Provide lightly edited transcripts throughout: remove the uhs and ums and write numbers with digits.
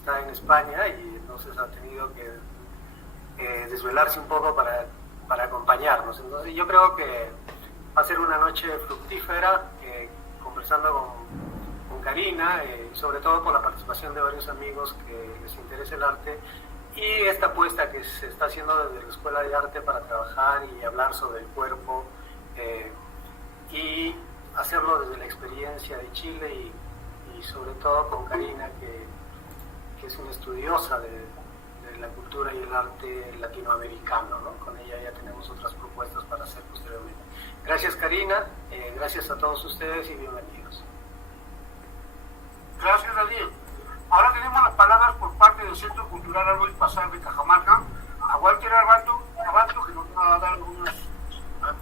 está en España y entonces ha tenido que desvelarse un poco para acompañarnos. Entonces yo creo que va a ser una noche fructífera, conversando con Karina, sobre todo por la participación de varios amigos que les interesa el arte y esta apuesta que se está haciendo desde la Escuela de Arte para trabajar y hablar sobre el cuerpo y hacerlo desde la experiencia de Chile y sobre todo con Karina, que es una estudiosa de la cultura y el arte latinoamericano, ¿no? Con ella ya tenemos otras propuestas para hacer posteriormente. Gracias, Karina, gracias a todos ustedes y bienvenidos. Gracias, Daniel. Ahora tenemos las palabras por parte del Centro Cultural Algo y Pasar de Cajamarca a Walter Arbato, que nos va a dar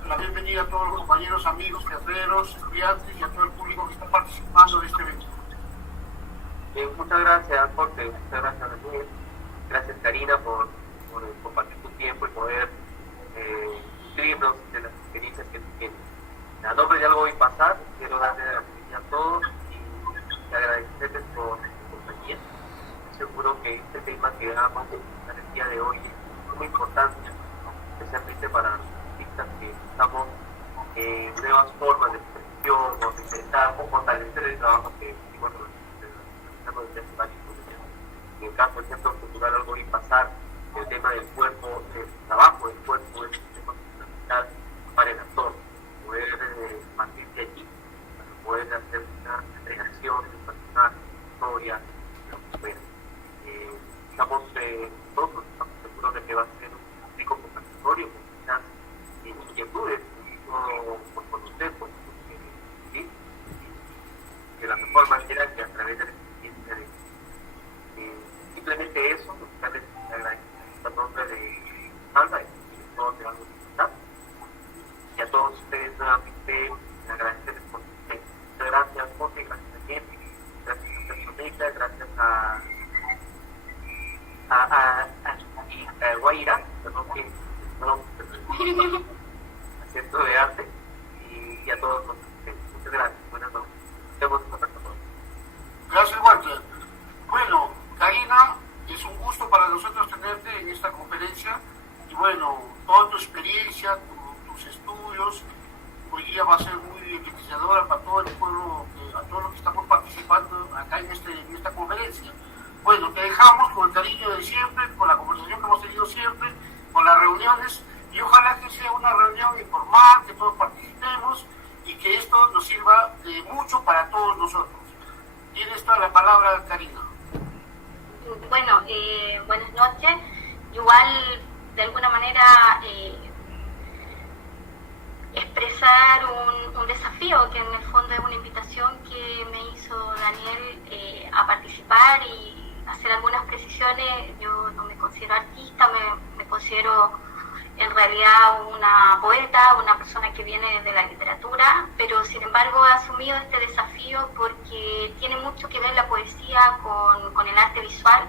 la bienvenida a todos los compañeros, amigos, teatreros, estudiantes y a todo el público que está participando de este evento. Muchas gracias, Jorge, muchas gracias, Daniel. Gracias, Karina, por compartir tu tiempo y poder nutrirnos de las experiencias que tú tienes. A nombre de Algo y Pasar, quiero darle la bienvenida a todos y agradecerles por su compañía. Seguro que este tema que vamos a discutir el día de hoy es muy importante, especialmente para los artistas que estamos en nuevas formas de expresión o de intentar o fortalecer el trabajo que hicimos desde hace varios años. En el caso del Centro Cultural Algo y Pasar, el tema del cuerpo, el trabajo del cuerpo es un tema fundamental para el actor, poder partir de allí, para poder hacer una entregación de personajes, historias, lo que fuera. Estamos todos estamos seguros de que va a ser un rico conversatorio con muchas inquietudes por conocer, ¿sí? De la mejor manera que a través de la experiencia de simplemente eso, simplemente agradecimiento a nombre de Sandra y todos de Algo y Pasar, y a todos ustedes nuevamente agradecerles por su tiempo. Muchas gracias, Jorge, gracias a Jenny, gracias a Personita, gracias a Guaira, perdón, que no, Centro de Arte, y a todos ustedes. Muchas gracias, buenas noches. Nos vemos en contacto con ustedes. Gracias, Walter. Bueno, Karina, es un gusto para nosotros tenerte en esta conferencia y bueno, toda tu experiencia, tus estudios, hoy día va a ser muy enriquecedora para todo el pueblo, a todos los que estamos participando acá en esta conferencia. Bueno, te dejamos con el cariño de siempre, con la conversación que hemos tenido siempre, con las reuniones, y ojalá que sea una reunión informal, que todos participemos y que esto nos sirva de mucho para todos nosotros. Tienes toda la palabra, Karina. Bueno, buenas noches. Igual, de alguna manera, expresar un desafío que en el fondo es una invitación que me hizo Daniel a participar y hacer algunas precisiones. Yo no me considero artista, me considero en realidad una poeta, una persona que viene de la literatura, pero sin embargo he asumido este desafío porque tiene mucho que ver la poesía con el arte visual,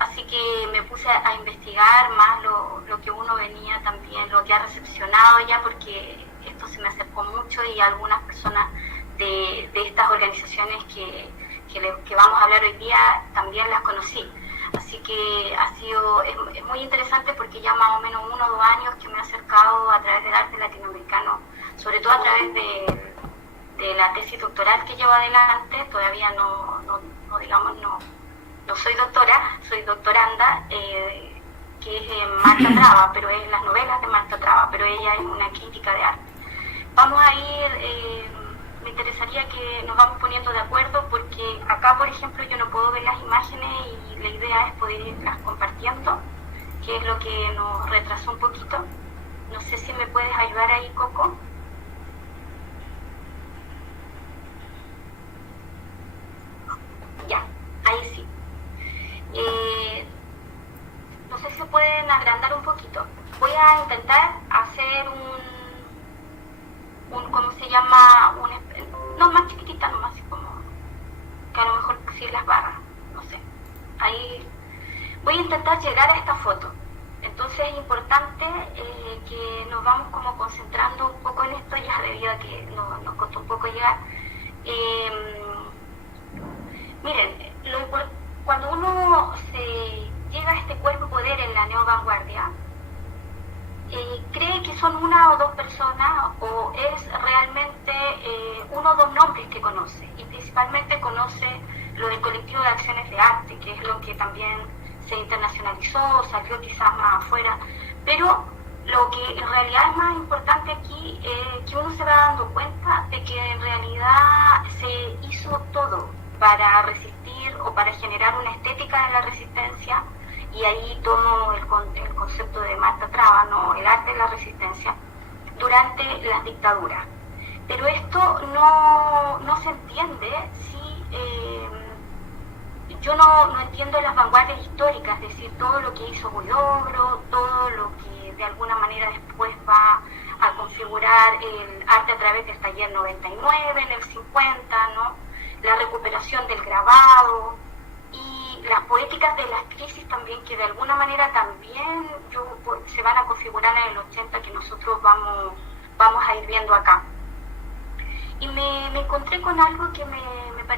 así que me puse a investigar más lo que uno venía también, lo que ha recepcionado ya, porque esto se me acercó mucho y algunas personas de estas organizaciones que vamos a hablar hoy día también las conocí. Así que es muy interesante porque ya más o menos 1 o 2 años que me he acercado a través del arte latinoamericano, sobre todo a través de la tesis doctoral que llevo adelante. Todavía no soy doctora, soy doctoranda, que es Marta Traba, pero es las novelas de Marta Traba, pero ella es una crítica de arte. Vamos a ir, me interesaría que nos vamos poniendo de acuerdo porque acá, por ejemplo, yo no puedo ver las imágenes y la idea es poder irlas compartiendo, que es lo que nos retrasó un poquito. No sé si me puedes ayudar ahí, Coco. Ya, ahí sí. No sé si se pueden agrandar un poquito. Voy a intentar hacer ¿cómo se llama? No, más chiquitita, nomás, así como que a lo mejor sí las barras, no sé. Ahí voy a intentar llegar a esta foto. Entonces es importante que nos vamos como concentrando un poco en esto, ya debido a que nos costó un poco llegar. Miren, cuando uno este cuerpo y poder en la neovanguardia, cree que son una o dos personas o es realmente uno o dos nombres que conoce, y principalmente conoce lo del colectivo de acciones de arte, que es lo que también se internacionalizó, salió quizás más afuera, pero lo que en realidad es más importante aquí es que uno se va dando cuenta de que en realidad se hizo todo para resistir o para generar una estética de la resistencia, y ahí tomo el concepto de Marta Traba, ¿no? El arte de la resistencia, durante las dictaduras. Pero esto no se entiende si yo no entiendo las vanguardias históricas, es decir, todo lo que hizo Huidobro, todo lo que de alguna manera después va a configurar el arte a través del taller 99 en el 50, ¿no? La recuperación del grabado y las poéticas de las crisis también, que de alguna manera también se van a configurar en el 80, que nosotros vamos a ir viendo acá. Y me encontré con algo que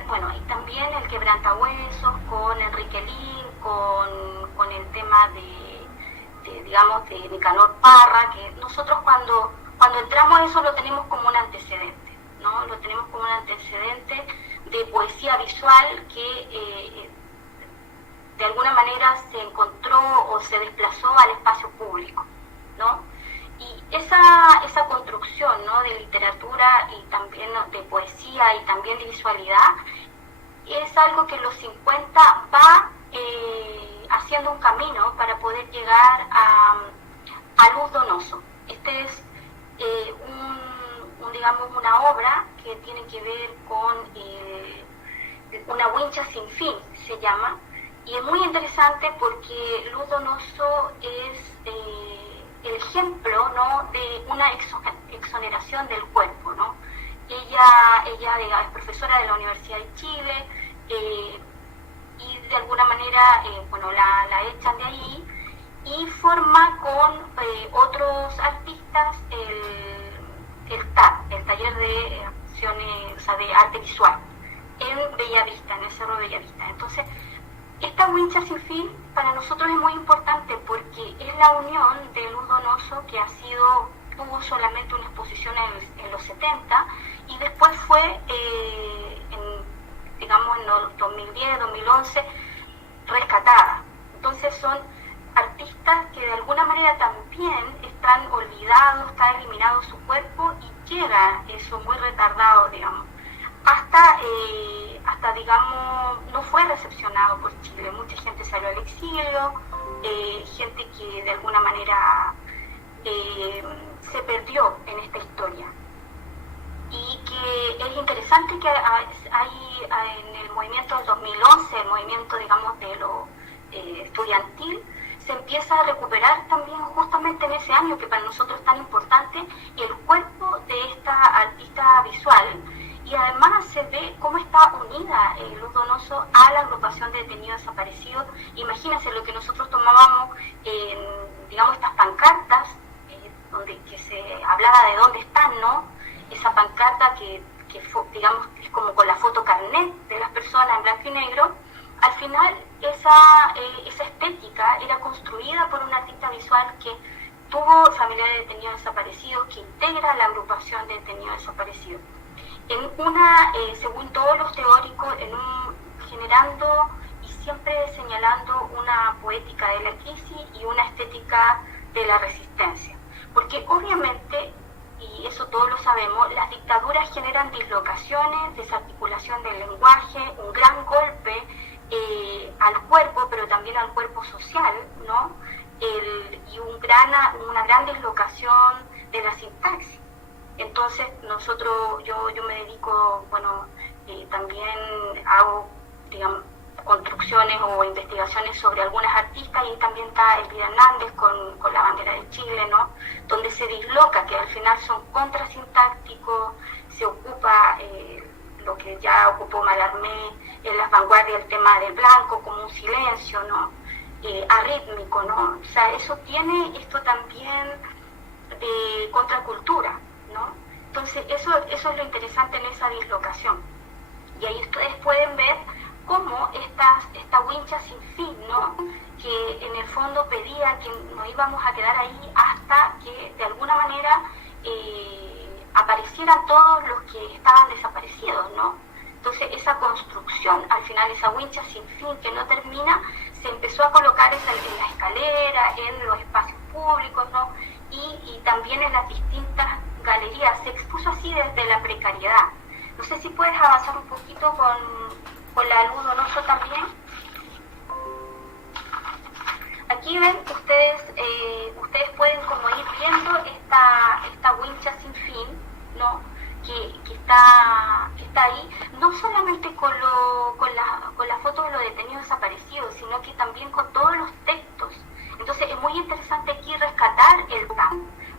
bueno, y también el quebrantahuesos, con Enrique Lin, con el tema digamos, de Nicanor Parra, que nosotros cuando entramos a eso lo tenemos como un antecedente, ¿no? Lo tenemos como un antecedente de poesía visual que de alguna manera se encontró o se desplazó al espacio público, ¿no? Y esa construcción, ¿no?, de literatura y también de poesía y también de visualidad es algo que en los 50 va haciendo un camino para poder llegar a Luz Donoso. Este es digamos, una obra que tiene que ver con una wincha sin fin, se llama, y es muy interesante porque Luz Donoso es el ejemplo, ¿no?, de una exoneración del cuerpo, ¿no? Ella es profesora de la Universidad de Chile, y de alguna manera bueno, la echan de ahí y forma con otros artistas el TAP, el taller de acciones, o sea, de arte visual, en Bellavista, en el Cerro Bellavista. Entonces, esta wincha sin fin para nosotros es muy importante porque es la unión de Luz Donoso, que tuvo solamente una exposición en los 70 y después fue, digamos, en los 2010, 2011, rescatada. Entonces son artistas que de alguna manera también están olvidados, está eliminado su cuerpo y llega eso muy retardado, digamos. Hasta digamos, no fue recepcionado por Chile. Mucha gente salió al exilio, gente que de alguna manera se perdió en esta historia. Y que es interesante que hay en el movimiento del 2011, el movimiento, digamos, de lo estudiantil, se empieza a recuperar también justamente en ese año, que para nosotros es tan importante, el cuerpo de esta artista visual. Y además se ve cómo está unida Luz Donoso a la agrupación de detenidos desaparecidos. Imagínense lo que nosotros tomábamos digamos, estas pancartas, que se hablaba de dónde están, ¿no? Esa pancarta que digamos, es como con la foto carnet de las personas en blanco y negro. Al final, esa estética era construida por un artista visual que tuvo familiares de detenidos desaparecidos, que integra la agrupación de detenidos desaparecidos. Según todos los teóricos, generando y siempre señalando una poética de la crisis y una estética de la resistencia. Porque obviamente, y eso todos lo sabemos, las dictaduras generan dislocaciones, desarticulación del lenguaje, un gran golpe al cuerpo, pero también al cuerpo social, ¿no? Y una gran dislocación de la sintaxis. Entonces yo me dedico, bueno, también hago, digamos, construcciones o investigaciones sobre algunas artistas, y también está Elvira Hernández con la bandera de Chile, ¿no? Donde se disloca, que al final son contrasintácticos, se ocupa lo que ya ocupó Mallarmé en las vanguardias, el tema del blanco como un silencio, ¿no? Arrítmico, ¿no? O sea, eso tiene esto también de contracultura, ¿no? Entonces eso es lo interesante en esa dislocación. Y ahí ustedes pueden ver cómo esta wincha sin fin, ¿no? que en el fondo pedía que nos íbamos a quedar ahí hasta que de alguna manera aparecieran todos los que estaban desaparecidos, ¿no? Entonces esa construcción, al final esa wincha sin fin que no termina, se empezó a colocar en la escalera, en los espacios públicos, ¿no? Y también en las distintas galerías, se expuso así desde la precariedad. No sé si puedes avanzar un poquito con la luz Donoso también. Aquí ven ustedes pueden como ir viendo esta wincha sin fin, ¿no? Que está ahí, no solamente con la foto de los detenidos desaparecidos, sino que también con todos los textos. Entonces es muy interesante aquí rescatar el TAP,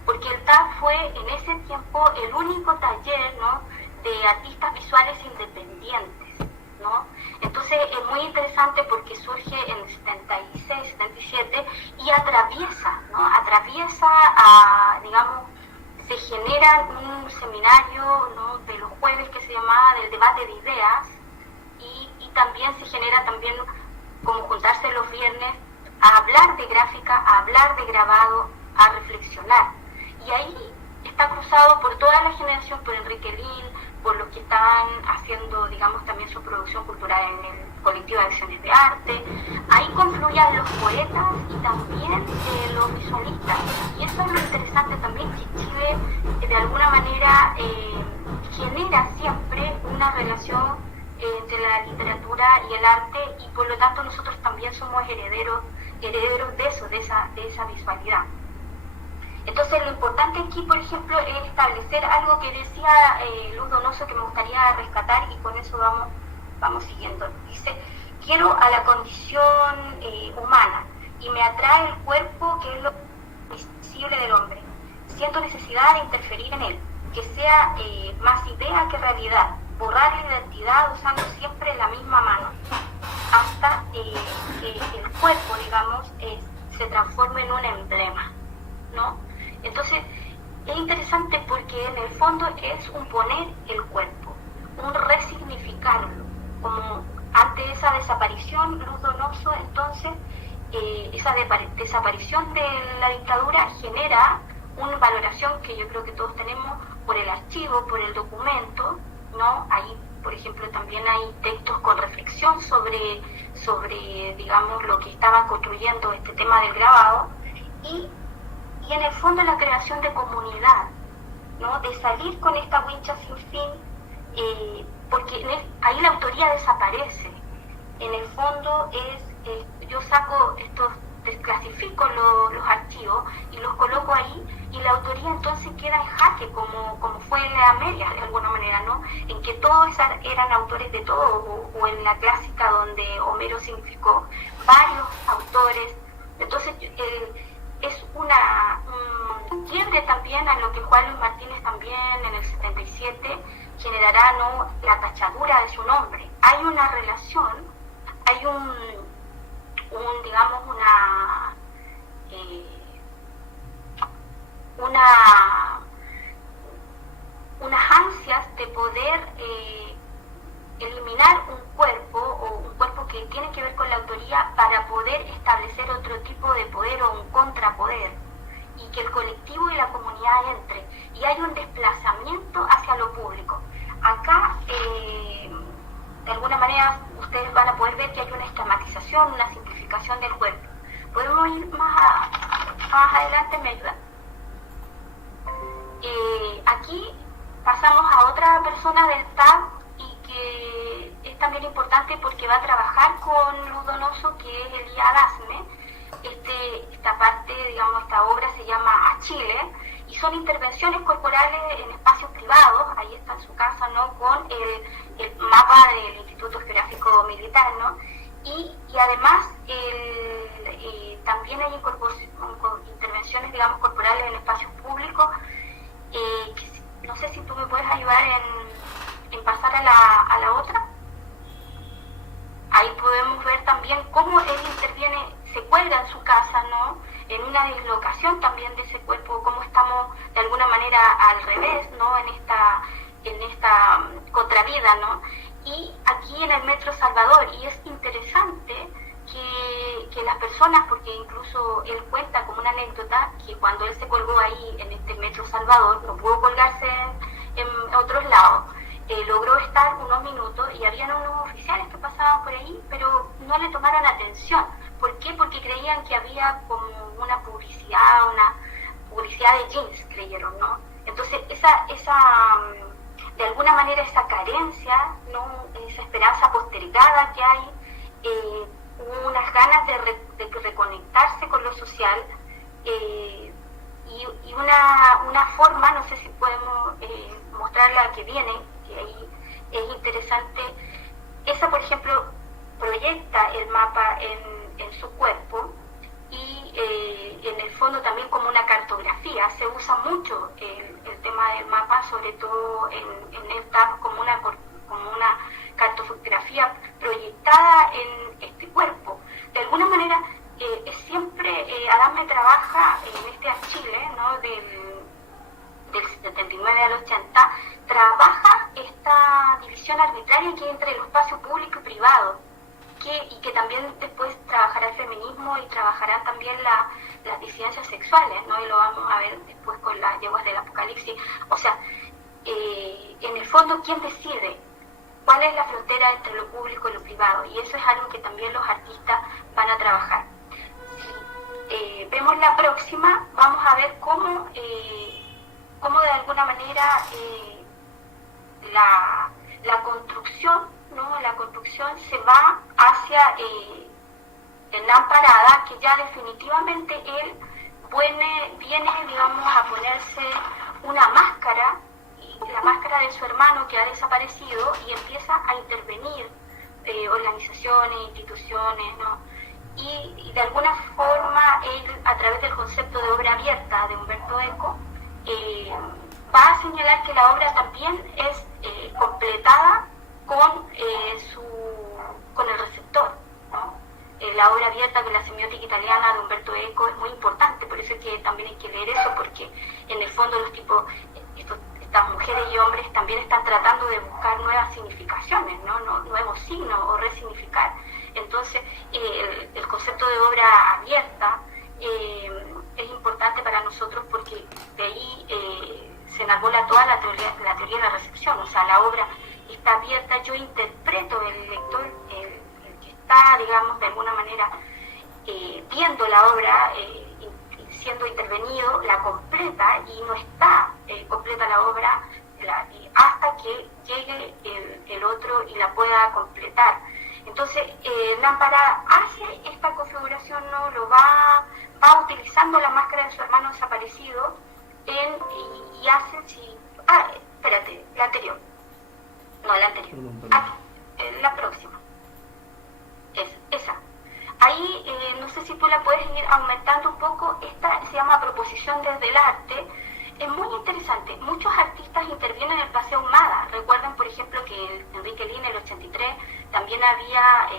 porque el TAP fue en ese tiempo el único taller, ¿no?, de artistas visuales independientes, ¿no? Entonces es muy interesante porque surge en el 76, 77 y atraviesa, ¿no? Digamos, se genera un seminario, ¿no?, de los jueves que se llamaba del debate de ideas y también se genera también como juntarse los viernes a hablar de gráfica, a hablar de grabado, a reflexionar. Y ahí está cruzado por toda la generación, por Enrique Lin, por los que estaban haciendo, digamos, también su producción cultural en el colectivo de acciones de arte. Ahí confluían los poetas y también los visualistas. Y eso es lo interesante también, que Chile de alguna manera genera siempre una relación entre la literatura y el arte, y por lo tanto nosotros también somos herederos de eso, de esa visualidad. Entonces lo importante aquí, por ejemplo, es establecer algo que decía Luz Donoso, que me gustaría rescatar, y con eso vamos siguiendo. Dice: quiero a la condición humana y me atrae el cuerpo, que es lo visible del hombre. Siento necesidad de interferir en él, que sea más idea que realidad, borrar la identidad usando siempre la misma mano, hasta que el cuerpo, digamos, se transforme en un emblema, ¿no? Entonces es interesante porque en el fondo es un poner el cuerpo, un resignificarlo, como ante esa desaparición, Luz Donoso, entonces esa desaparición de la dictadura genera una valoración que yo creo que todos tenemos por el archivo, por el documento, ¿no? Ahí, por ejemplo, también hay textos con reflexión sobre digamos, lo que estaban construyendo este tema del grabado, y en el fondo la creación de comunidad, ¿no? De salir con esta wincha sin fin, porque ahí la autoría desaparece. En el fondo yo saco desclasifico los archivos y los coloco ahí, y la autoría entonces queda en jaque, como fue en la Amelia de alguna manera, ¿no? En que todos eran autores de todo, o en la clásica donde Homero significó varios autores. Entonces es un quiebre también a lo que Juan Luis Martínez también en el 77 generará, ¿no?, la tachadura de su nombre. Hay una relación, hay digamos, unas ansias de poder eliminar un cuerpo, o un cuerpo que tiene que ver con la autoría, para poder establecer otro tipo de poder o un contrapoder, y que el colectivo y la comunidad entre, y hay un desplazamiento hacia lo público. Acá de alguna manera ustedes van a poder ver que hay una esquematización, una simplificación del cuerpo. ¿Podemos ir más adelante? ¿Me ayuda? Aquí pasamos a otra persona del TAP, y que es también importante porque va a trabajar con Luz Donoso, que es Elías Adasme. Esta parte, digamos, esta obra se llama A Chile, y son intervenciones corporales en espacios privados. Ahí está en su casa, ¿no?, con el mapa del Instituto Geográfico Militar, ¿no? Y además también hay intervenciones, digamos, corporales en espacios públicos. No sé si tú me puedes ayudar en pasar a la otra. Ahí podemos ver también cómo él interviene, se cuelga en su casa, ¿no?, en una dislocación también de ese cuerpo, cómo estamos de alguna manera al revés, ¿no?, en esta contravida, ¿no? Y aquí en el Metro Salvador, y es interesante que las personas personas, porque incluso él cuenta como una anécdota que cuando él se colgó ahí en este Metro Salvador, no pudo colgarse en otros lados, logró estar unos minutos y habían unos oficiales que pasaban por ahí, pero no le tomaron atención. ¿Por qué? Porque creían que había como una publicidad de jeans, creyeron, ¿no? Entonces de alguna manera esa carencia, ¿no? Esa esperanza postergada que hay, unas ganas de reconectarse con lo social, y una forma, no sé si podemos mostrar la que viene, que ahí es interesante. Esa, por ejemplo, proyecta el mapa en su cuerpo y en el fondo también como una cartografía. Se usa mucho el tema del mapa, sobre todo en esta como una cartografía proyectada en este cuerpo. De alguna manera, siempre Adame trabaja en este Chile, ¿no? del 79 al 80, trabaja esta división arbitraria que hay entre el espacio público y privado, y que también después trabajará el feminismo y trabajarán también las disidencias sexuales, ¿no? Y lo vamos a ver después con las yeguas del apocalipsis. O sea, en el fondo, ¿quién decide cuál es la frontera entre lo público y lo privado? Y eso es algo que también los artistas van a trabajar. Vemos la próxima, vamos a ver cómo de alguna manera la construcción, ¿no? La construcción se va hacia Hernán Parada, que ya definitivamente él viene, digamos, a ponerse una máscara, la máscara de su hermano que ha desaparecido, y empieza a intervenir organizaciones, instituciones, ¿no? Y de alguna forma él, a través del concepto de obra abierta de Humberto Eco, va a señalar que la obra también es completada con el receptor, ¿no? La obra abierta con la semiótica italiana de Humberto Eco es muy importante, por eso es que también hay que leer eso, porque en el fondo los tipos, estas mujeres y hombres también están tratando de buscar nuevas significaciones, ¿no? Nuevos signos o resignificar. Entonces, el concepto de obra abierta es importante para nosotros, porque de ahí se enarbola toda la teoría de la recepción. O sea, la obra está abierta, yo interpreto, el lector, el que está, digamos, de alguna manera viendo la obra, siendo intervenido, la completa, y no está completa la obra hasta que llegue el otro y la pueda completar. Entonces, Lámpara hace esta configuración, ¿no? Lo va utilizando la máscara de su hermano desaparecido y hace, espérate, la anterior. No, la anterior. Aquí, la próxima. Esa. Ahí, no sé si tú la puedes ir aumentando un poco. Esta se llama Proposición desde el arte. Es muy interesante. Muchos artistas intervienen en el Paseo Humada. Recuerden, por ejemplo, que Enrique Lin, en el 83, también había,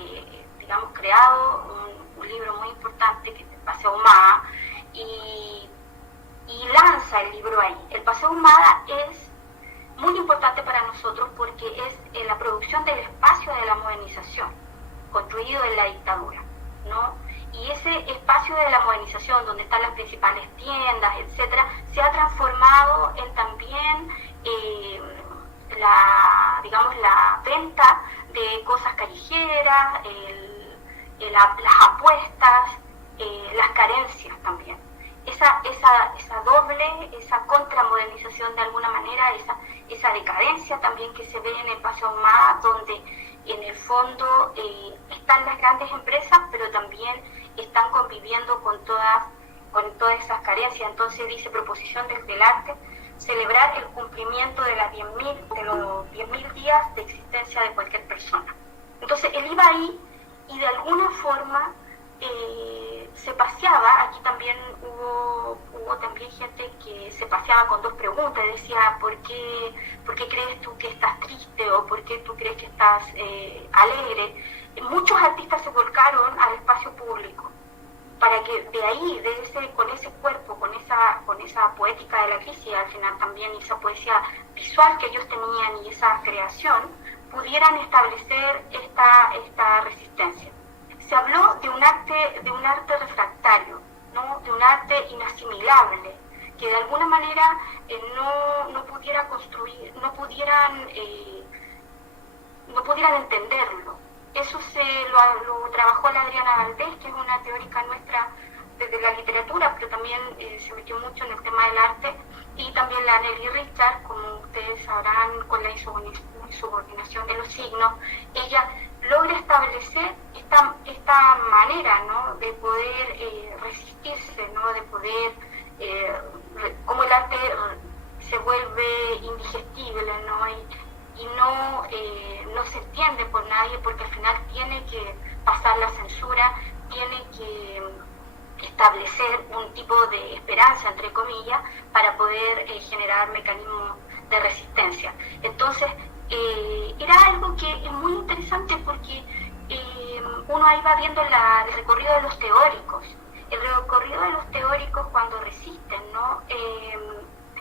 digamos, creado un libro muy importante, que es el Paseo Humada, y lanza el libro ahí. El Paseo Humada es muy importante para nosotros porque es la producción del espacio de la modernización, construido en la dictadura, ¿no? Y ese espacio de la modernización, donde están las principales tiendas, etcétera, se ha transformado en también la venta de cosas callejeras, las apuestas, las carencias también. Esa contramodernización, de alguna manera, esa decadencia también que se ve en el Paseo Ahumada, donde en el fondo están las grandes empresas, pero también están conviviendo con todas esas carencias. Entonces dice: proposición desde el arte, celebrar el cumplimiento de los 10.000 días de existencia de cualquier persona. Entonces él iba ahí y de alguna forma se paseaba. Aquí también hubo también gente que se paseaba con dos preguntas, decía: ¿por qué crees tú que estás triste? ¿O por qué tú crees que estás alegre? Muchos artistas se volcaron al espacio público para que de ahí, con ese cuerpo, con esa poética de la crisis, al final también esa poesía visual que ellos tenían y esa creación, pudieran establecer esta resistencia. Se habló de un arte intolerable, que de alguna manera no pudiera construir, no pudieran entenderlo. Eso lo trabajó la Adriana Valdés, que es una teórica nuestra desde la literatura, pero también se metió mucho en el tema del arte, y también la Nelly Richard, como ustedes sabrán, con la insubordinación de los signos. Ella logra establecer esta manera, ¿no?, de poder resistirse, ¿no?, de poder, como el arte se vuelve indigestible, ¿no?, y no se entiende por nadie, porque al final tiene que pasar la censura, tiene que establecer un tipo de esperanza, entre comillas, para poder generar mecanismos de resistencia. Entonces, era algo que es muy interesante porque uno ahí va viendo el recorrido de los teóricos. El recorrido de los teóricos cuando resisten, ¿no?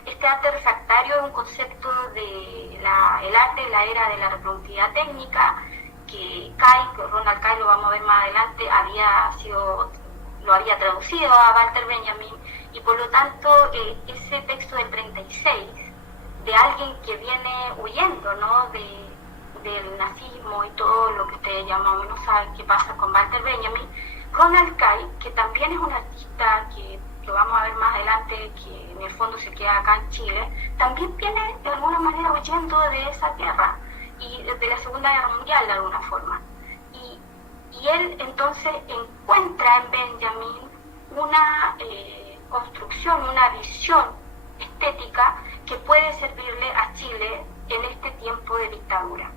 Este arte refractario es un concepto de el arte de la era de la reproductividad técnica, que Ronald Kay, lo vamos a ver más adelante, lo había traducido a Walter Benjamin, y por lo tanto ese texto del 36, de alguien que viene huyendo, ¿no?, del nazismo y todo lo que ustedes ya más o menos saben que pasa con Walter Benjamin, Ronald Kay, que también es un artista que lo vamos a ver más adelante, que en el fondo se queda acá en Chile, también viene de alguna manera huyendo de esa guerra y de la Segunda Guerra Mundial de alguna forma. Y él entonces encuentra en Benjamin una construcción, una visión estética que puede servirle a Chile en este tiempo de dictadura.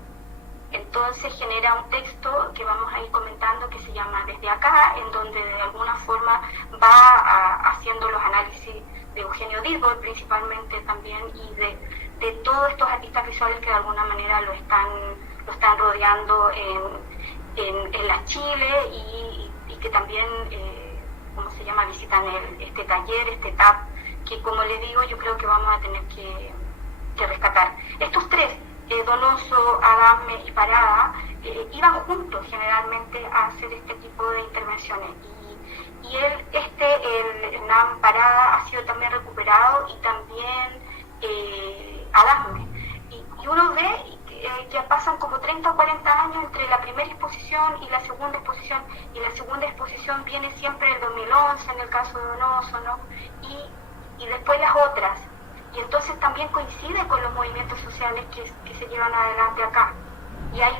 Entonces genera un texto que vamos a ir comentando que se llama Desde Acá, en donde de alguna forma va haciendo los análisis de Eugenio Dilbert principalmente también, y de todos estos artistas visuales que de alguna manera lo están rodeando en la Chile, y que también visitan este taller, este TAP, que como les digo, yo creo que vamos a tener que rescatar. Estos tres, Donoso, Adame y Parada, iban juntos generalmente a hacer este tipo de intervenciones, y el Hernán Parada ha sido también recuperado, y también Adame, y uno ve que pasan como 30 o 40 años entre la primera exposición y la segunda exposición, y la segunda exposición viene siempre en el 2011 en el caso de Donoso, ¿no?, y después las otras. Y entonces también coincide con los movimientos sociales que se llevan adelante acá. Y hay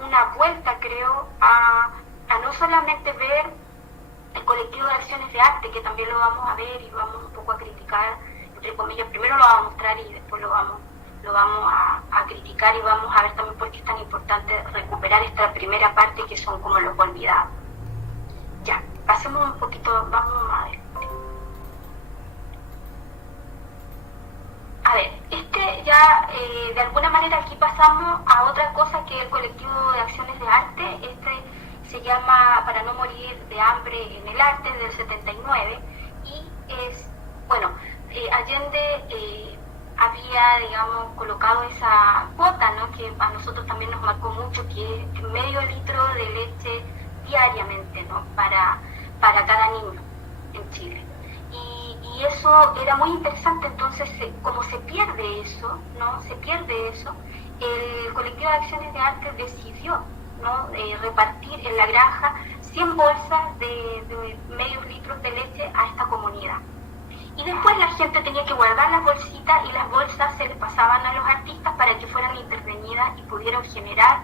una vuelta, creo, a no solamente ver el colectivo de acciones de arte, que también lo vamos a ver y vamos un poco a criticar, entre comillas. Primero lo vamos a mostrar y después lo vamos a criticar, y vamos a ver también por qué es tan importante recuperar esta primera parte, que son como los olvidados. Ya, pasemos un poquito, vamos a ver. A ver, ya de alguna manera aquí pasamos a otra cosa, que es el colectivo de acciones de arte. Se llama Para no morir de hambre en el arte, del 79, y es, bueno, Allende había, digamos, colocado esa cuota, ¿no?, que a nosotros también nos marcó mucho, que es medio litro de leche diariamente, ¿no?, para cada niño en Chile. Y eso era muy interesante. Entonces, como se pierde eso, el colectivo de acciones de arte decidió, ¿no?, repartir en la granja 100 bolsas de medios litros de leche a esta comunidad. Y después la gente tenía que guardar las bolsitas, y las bolsas se les pasaban a los artistas para que fueran intervenidas y pudieran generar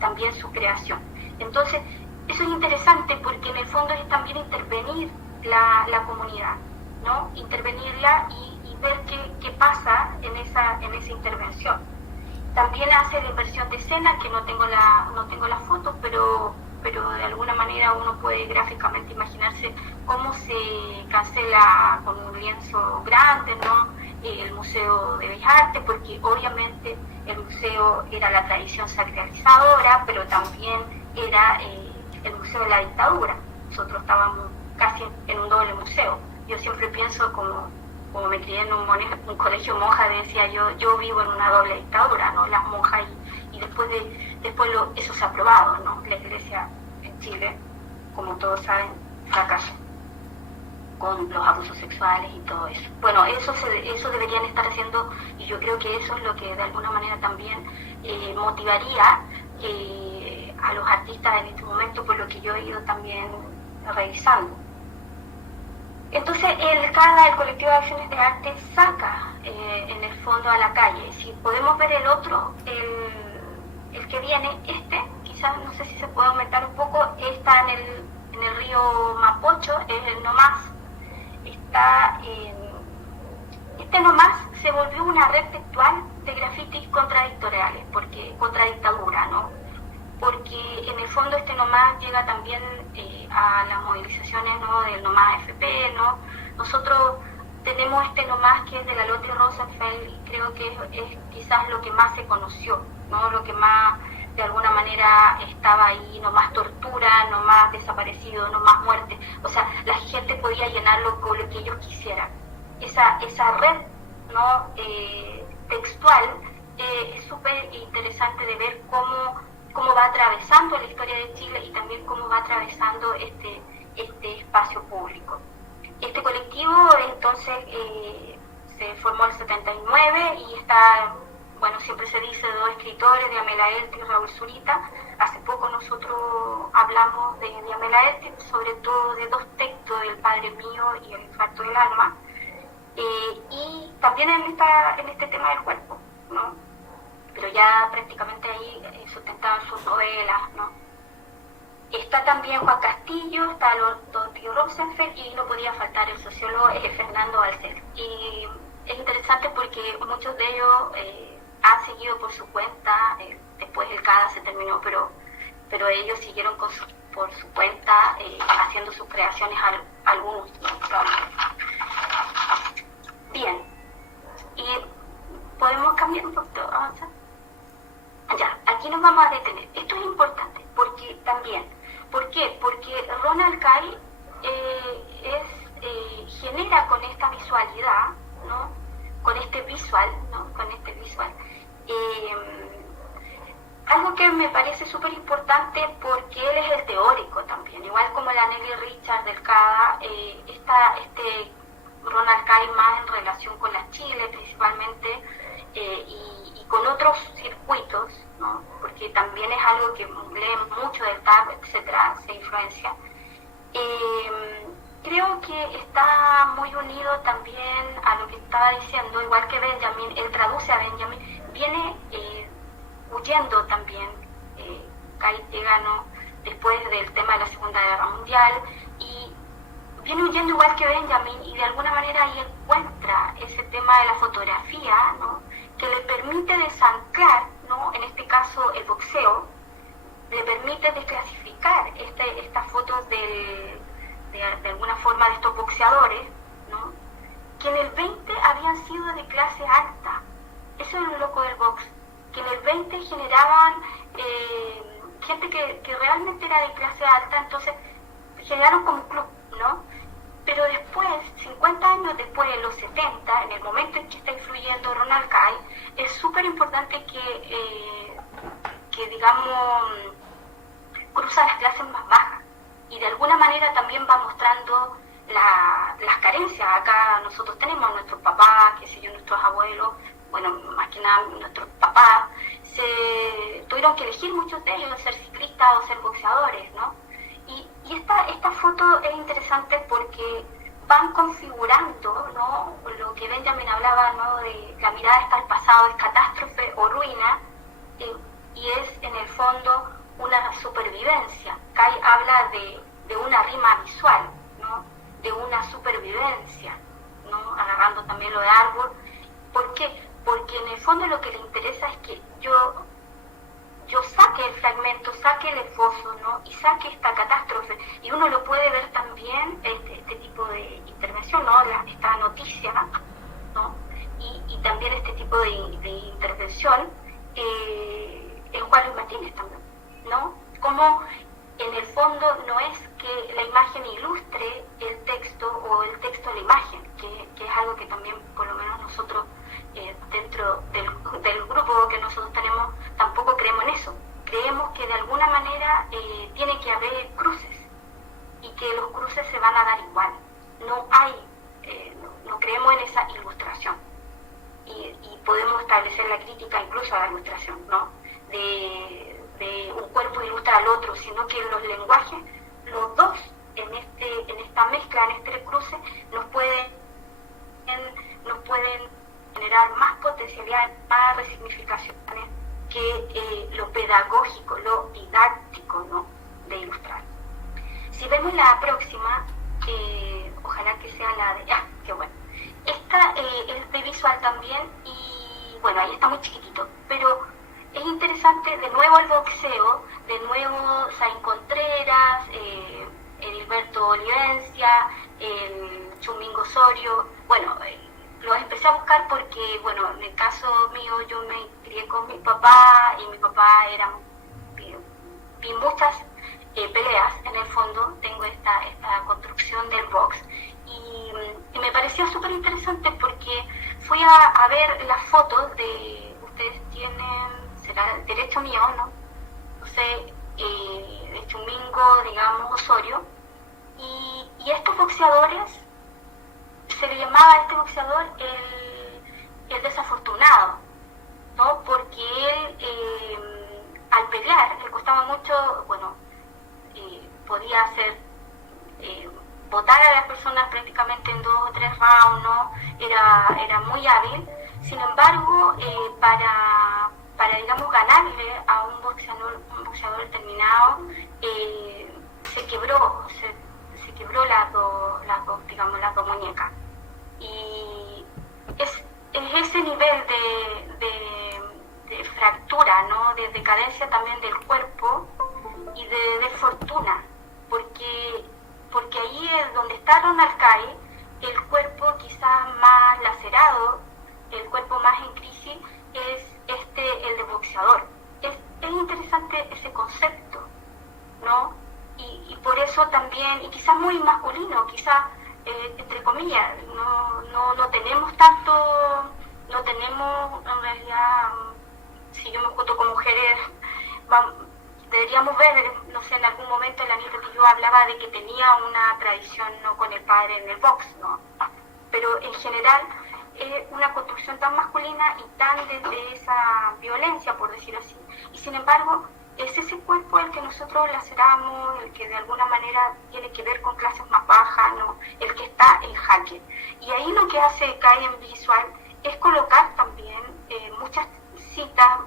también su creación. Entonces, eso es interesante, porque en el fondo es también intervenir la comunidad, ¿no?, intervenirla y ver qué pasa en esa intervención. También hace la inversión de escena, que no tengo la foto, pero de alguna manera uno puede gráficamente imaginarse cómo se cancela con un lienzo grande, ¿no?, el Museo de Bellas Artes, porque obviamente el museo era la tradición sacralizadora, pero también era el museo de la dictadura. Nosotros estábamos casi en un doble museo. Yo siempre pienso, como me crié en un colegio monja, decía yo vivo en una doble dictadura, ¿no?, las monjas, y después eso se ha aprobado, ¿no?, la iglesia en Chile, como todos saben, fracasó con los abusos sexuales y todo eso. Bueno, eso deberían estar haciendo, y yo creo que eso es lo que de alguna manera también motivaría a los artistas en este momento, por lo que yo he ido también revisando. Entonces el colectivo de acciones de arte saca en el fondo a la calle. Si podemos ver el otro, el que viene, quizás no sé si se puede aumentar un poco, está en el río Mapocho, es el Nomás. Este Nomás se volvió una red textual de grafitis contradictoriales, contra dictadura, ¿no? Porque en el fondo este Nomás llega también a las movilizaciones, ¿no?, del Nomás FP, ¿no? Nosotros tenemos este Nomás que es de la Lotte Rosenfeld, y creo que es quizás lo que más se conoció, ¿no? Lo que más de alguna manera estaba ahí, no más tortura, no más desaparecido, no más muerte. O sea, la gente podía llenarlo con lo que ellos quisieran. Esa red, ¿no?, textual es súper interesante de ver cómo va atravesando la historia de Chile y también cómo va atravesando este espacio público. Este colectivo entonces se formó en el 79 y está, bueno, siempre se dice, de dos escritores, Diamela Elti y Raúl Zurita. Hace poco nosotros hablamos de Diamela Elti, sobre todo de dos textos, El Padre Mío y El Infarto del Alma, y también en este tema del cuerpo, ¿no? Pero ya prácticamente ahí sustentaban sus novelas, ¿no? Está también Juan Castillo, está Lotte Rosenfeld, y no podía faltar el sociólogo Fernando Balcells. Y es interesante porque muchos de ellos han seguido por su cuenta, después el CADA se terminó, pero ellos siguieron por su cuenta haciendo sus creaciones, algunos, ¿no? Bien, y podemos cambiar un poquito, avanzar. Ya, aquí nos vamos a detener. Esto es importante porque también, ¿por qué? Porque Ronald Kay genera con esta visualidad, ¿no?, con este visual, algo que me parece súper importante, porque él es el teórico también, igual como la Nelly Richards del CADA. Ronald Kay más en relación con la Chile principalmente, y con otros circuitos, ¿no?, porque también es algo que lee mucho del TAP, etcétera, se influencia. Creo que está muy unido también a lo que estaba diciendo, igual que Benjamin, él traduce a Benjamin, viene huyendo también Kay Tegano después del tema de la Segunda Guerra Mundial, y viene huyendo igual que Benjamin, y de alguna manera ahí encuentra ese tema de la fotografía, ¿no?, que le permite desanclar, ¿no?, en este caso el boxeo, le permite desclasificar estas fotos de alguna forma de estos boxeadores, ¿no?, que en el 20 habían sido de clase alta. Eso es lo loco del box, que en el 20 generaban gente que realmente era de clase alta, entonces generaron como un club, ¿no? Pero después, 50 años después, en los 70, en el momento en que está influyendo Ronald Kay, es súper importante que digamos, cruza las clases más bajas, y de alguna manera también va mostrando las carencias. Acá nosotros tenemos nuestros papás, qué sé yo, nuestros abuelos, bueno, más que nada nuestros papás, tuvieron que elegir muchos de ellos ser ciclistas o ser boxeadores, ¿no? Y esta foto es interesante porque van configurando, ¿no?, lo que Benjamin hablaba, ¿no?, de la mirada está al pasado, es catástrofe o ruina, y es en el fondo una supervivencia. Kay habla de una rima visual, ¿no?, de una supervivencia, ¿no?, agarrando también lo de árbol. ¿Por qué? Porque en el fondo lo que le interesa es que yo saque el fragmento, saque el esbozo, ¿no?, y saque esta catástrofe. Y uno lo puede ver también, este tipo de intervención, ¿no?, esta noticia, ¿no?, y también este tipo de intervención en Juan Luis Martínez también, ¿no? Como en el fondo no es que la imagen ilustre el texto o el texto la imagen, que es algo que también por lo menos nosotros dentro del grupo que nosotros tenemos tampoco creemos en eso. Creemos que de alguna manera tiene que haber cruces, y que los cruces se van a dar igual. No significaciones que lo pedagógico, lo didáctico, ¿no?, de ilustrar. Si vemos la próxima, ojalá que sea la de... qué bueno. Esta es de visual también y, bueno, ahí está muy chiquitito, pero es interesante, de nuevo el boxeo, de nuevo Saín Contreras, Heriberto Olivencia, el Chumingo Osorio. Bueno, los empecé a buscar porque, bueno, en el caso mío yo me crié con mi papá y mi papá vi muchas peleas en el fondo. Tengo esta construcción del box y me pareció súper interesante porque fui a ver las fotos de, ustedes tienen, será derecho mío, ¿no? Entonces, de Chumingo, digamos, Osorio, y estos boxeadores, se le llamaba a este boxeador el desafortunado, ¿no? Porque él, al pelear, le costaba mucho, bueno, podía hacer botar a las personas prácticamente en 2 o 3 rounds, ¿no? Era muy hábil. Sin embargo, para digamos ganarle a un boxeador determinado, se quebró las dos digamos, las dos muñecas. Y es ese nivel de fractura, ¿no?, de decadencia también del cuerpo y de fortuna, porque ahí es donde está Ronald Kay, el cuerpo quizás más lacerado, el cuerpo más en crisis, es el de boxeador. Es interesante ese concepto, ¿no? Y por eso también, y quizás muy masculino, quizás, entre comillas, no tenemos tanto, no tenemos, en realidad, si yo me junto con mujeres, deberíamos ver, no sé, en algún momento la Anita que yo hablaba de que tenía una tradición, ¿no?, con el padre en el box, ¿no? Pero en general es una construcción tan masculina y tan desde esa violencia, por decirlo así. Y sin embargo, es ese cuerpo el que nosotros laceramos, el que de alguna manera tiene que ver con clases más bajas, ¿no?, el que está en jaque. Y ahí lo que hace Kay en visual es colocar también muchas citas,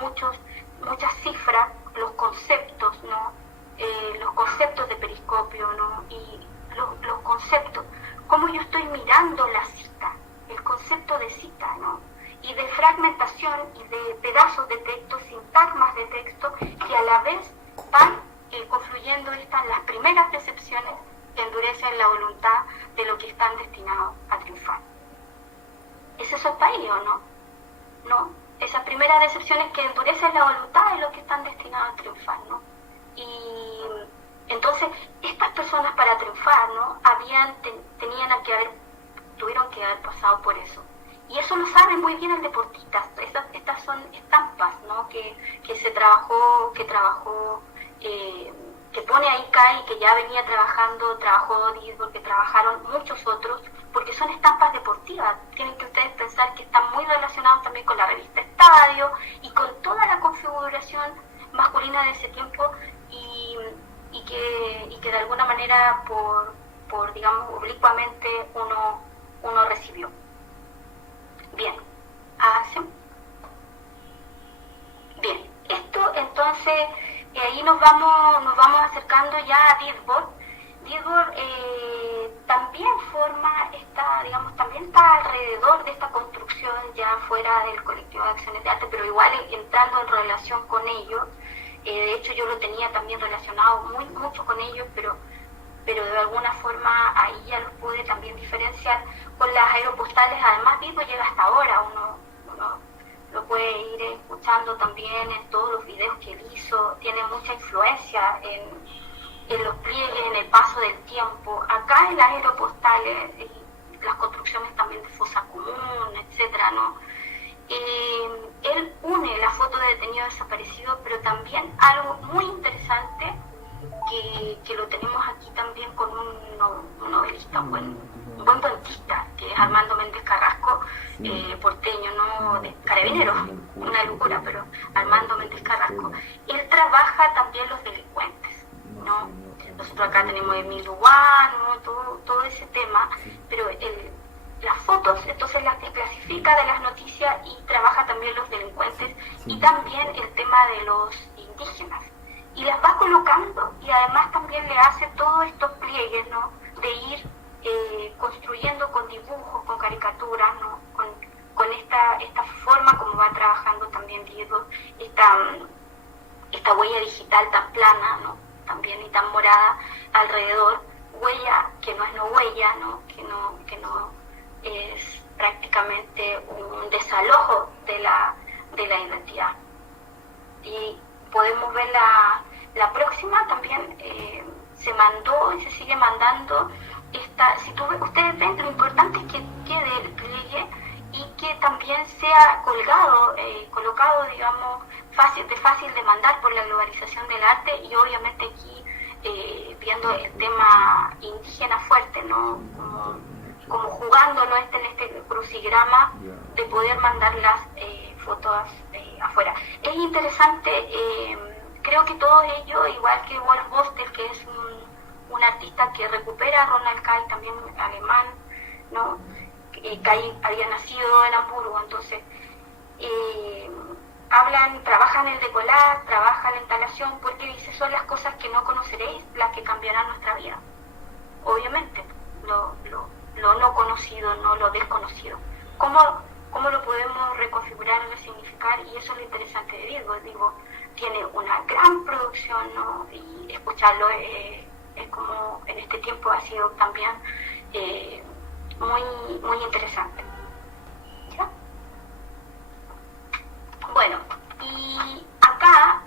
muchas cifras, los conceptos, ¿no?, los conceptos de periscopio, ¿no?, y los conceptos, cómo yo estoy mirando la cita, el concepto de cita, ¿no?, y de fragmentación y de pedazos de texto, sintagmas de texto, que a la vez van confluyendo las primeras decepciones que endurecen la voluntad de lo que están destinados a triunfar. ¿Es eso el país o no? ¿No? Esas primeras decepciones que endurecen la voluntad de lo que están destinados a triunfar, ¿no? Y entonces, estas personas para triunfar, ¿no?, tuvieron que haber pasado por eso. Y eso lo sabe muy bien el deportista. Estas son estampas, ¿no?, que pone ahí Kay, que ya venía trabajó Didbor, que trabajaron muchos otros, porque son estampas deportivas. Tienen que ustedes pensar que están muy relacionados también con la revista Estadio y con toda la configuración masculina de ese tiempo y que de alguna manera por digamos oblicuamente uno recibió. Bien, bien, esto entonces ahí nos vamos acercando ya a Didbor. Didbor también también está alrededor de esta construcción ya fuera del colectivo de acciones de arte, pero igual entrando en relación con ellos. De hecho yo lo tenía también relacionado mucho con ellos, pero de alguna forma ahí ya los pude también diferenciar con las aeropostales. Además Didbor llega hasta ahora, uno lo puede ir escuchando también en todos los videos que él hizo, tiene mucha influencia en los pliegues, en el paso del tiempo. Acá en las aeropostales, las construcciones también de fosa común, etcétera, ¿no? Él une la foto de detenido desaparecido, pero también algo muy interesante que lo tenemos aquí también con un novelista, un buen cuentista, que es Armando Méndez Carrasco, porteño, ¿no?, de Carabineros, una locura, pero Armando Méndez Carrasco. Él trabaja también los delincuentes, ¿no? Nosotros acá tenemos Emilio Guano, todo ese tema, pero las fotos, entonces las desclasifica de las noticias y trabaja también los delincuentes y también el tema de los indígenas. Y las va colocando y además también le hace todos estos pliegues, ¿no? De ir construyendo con dibujos, con caricaturas, ¿no? Con esta forma como va trabajando también Diego, esta huella digital tan plana, ¿no? También y tan morada alrededor, huella que no es no huella, ¿no? Que no es prácticamente un desalojo de la identidad. Y podemos ver la próxima también, se mandó y se sigue mandando ustedes ven, lo importante es que quede el pliegue y que también sea colocado, digamos, fácil de mandar por la globalización del arte y obviamente aquí viendo el tema indígena fuerte, ¿no? Como jugándolo en este crucigrama de poder mandar las fotos afuera. Es interesante, creo que todo ello, igual que Wolf Bostel, que es un artista que recupera a Ronald Kay, también alemán, ¿no? Kay había nacido en Hamburgo, entonces trabajan el decollage, trabajan la instalación, porque dice, son las cosas que no conoceréis las que cambiarán nuestra vida. Obviamente, lo no conocido, no lo desconocido. ¿Cómo lo podemos reconfigurar, resignificar? Y eso es lo interesante de Diego. Tiene una gran producción, ¿no? Y escucharlo es como en este tiempo ha sido también muy interesante. ¿Ya? Bueno, y acá,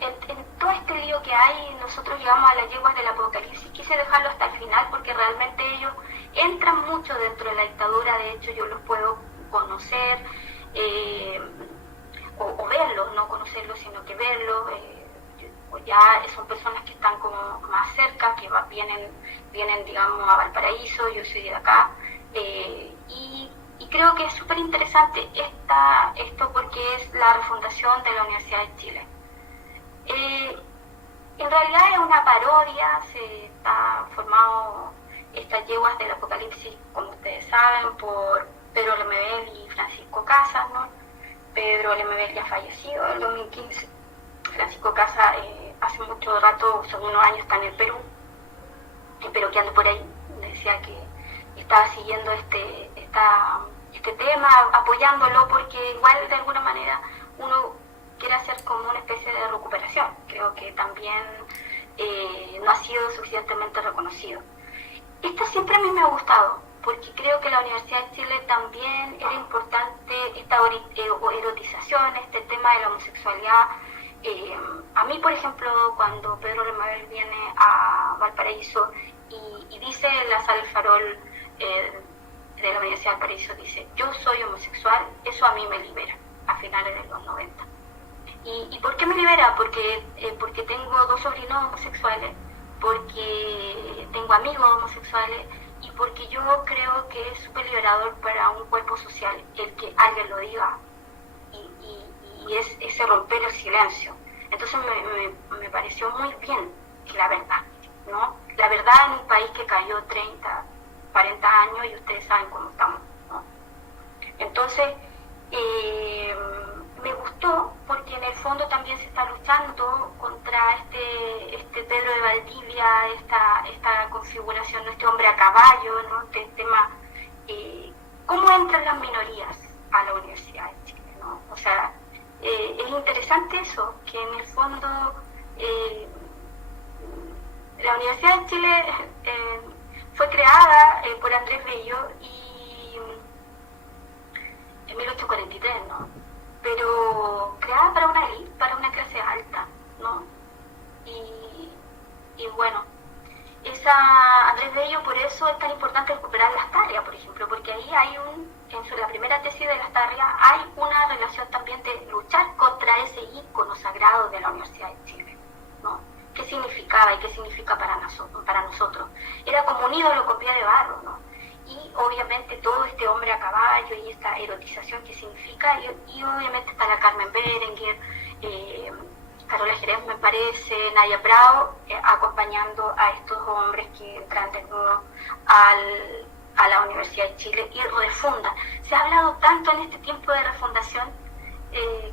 en todo este lío que hay, nosotros llegamos a las yeguas del Apocalipsis. Quise dejarlo hasta el final porque realmente ellos entran mucho dentro de la dictadura. De hecho, yo los puedo conocer o verlos, no conocerlos, sino que verlos. Ya son personas que están como más cerca, que vienen digamos, a Valparaíso. Yo soy de acá. Y creo que es súper interesante esto porque es la refundación de la Universidad de Chile. En realidad es una parodia, se está formado estas yeguas del Apocalipsis, como ustedes saben, por Pedro Lemebel y Francisco Casas, ¿no? Pedro Lemebel ya fallecido en 2015. Francisco Casas hace mucho rato, hace unos años, está en el Perú, pero que ando por ahí. Decía que estaba siguiendo este tema, apoyándolo, porque igual de alguna manera uno quiere hacer como una especie de recuperación. Creo que también no ha sido suficientemente reconocido. Esto siempre a mí me ha gustado, porque creo que la Universidad de Chile también era importante esta erotización, este tema de la homosexualidad. A mí, por ejemplo, cuando Pedro Lemebel viene a Valparaíso y dice en la sala El Farol de la Universidad de Valparaíso, dice, yo soy homosexual, eso a mí me libera, a finales de los 90. ¿Y por qué me libera? Porque tengo 2 sobrinos homosexuales, porque tengo amigos homosexuales y porque yo creo que es súper liberador para un cuerpo social el que alguien lo diga y es ese romper el silencio. Entonces me pareció muy bien la verdad, ¿no? La verdad en un país que cayó 30, 40 años y ustedes saben cómo estamos, ¿no? Entonces, me gustó porque en el fondo también se está luchando contra este Pedro de Valdivia, esta configuración, ¿no? Este hombre a caballo, ¿no? Este tema, ¿cómo entran las minorías a la Universidad de Chile, ¿no? O sea, es interesante eso, que en el fondo la Universidad de Chile fue creada por Andrés Bello y en 1843, ¿no? Pero creada para una élite, para una clase alta, ¿no? Y bueno, Andrés Bello, por eso es tan importante recuperar Las Tarrias, por ejemplo, porque ahí hay en la primera tesis de Las Tarrias hay una relación también de luchar contra ese ícono sagrado de la Universidad de Chile, ¿no? ¿Qué significaba y qué significa para nosotros? Era como un ídolo con pie de barro, ¿no? Y obviamente todo este hombre a caballo y esta erotización que significa, y obviamente está la Carmen Berenguer, Carola Jerez, me parece, Naya Prado, acompañando a estos hombres que entran desnudos a la Universidad de Chile y refundan. Se ha hablado tanto en este tiempo de refundación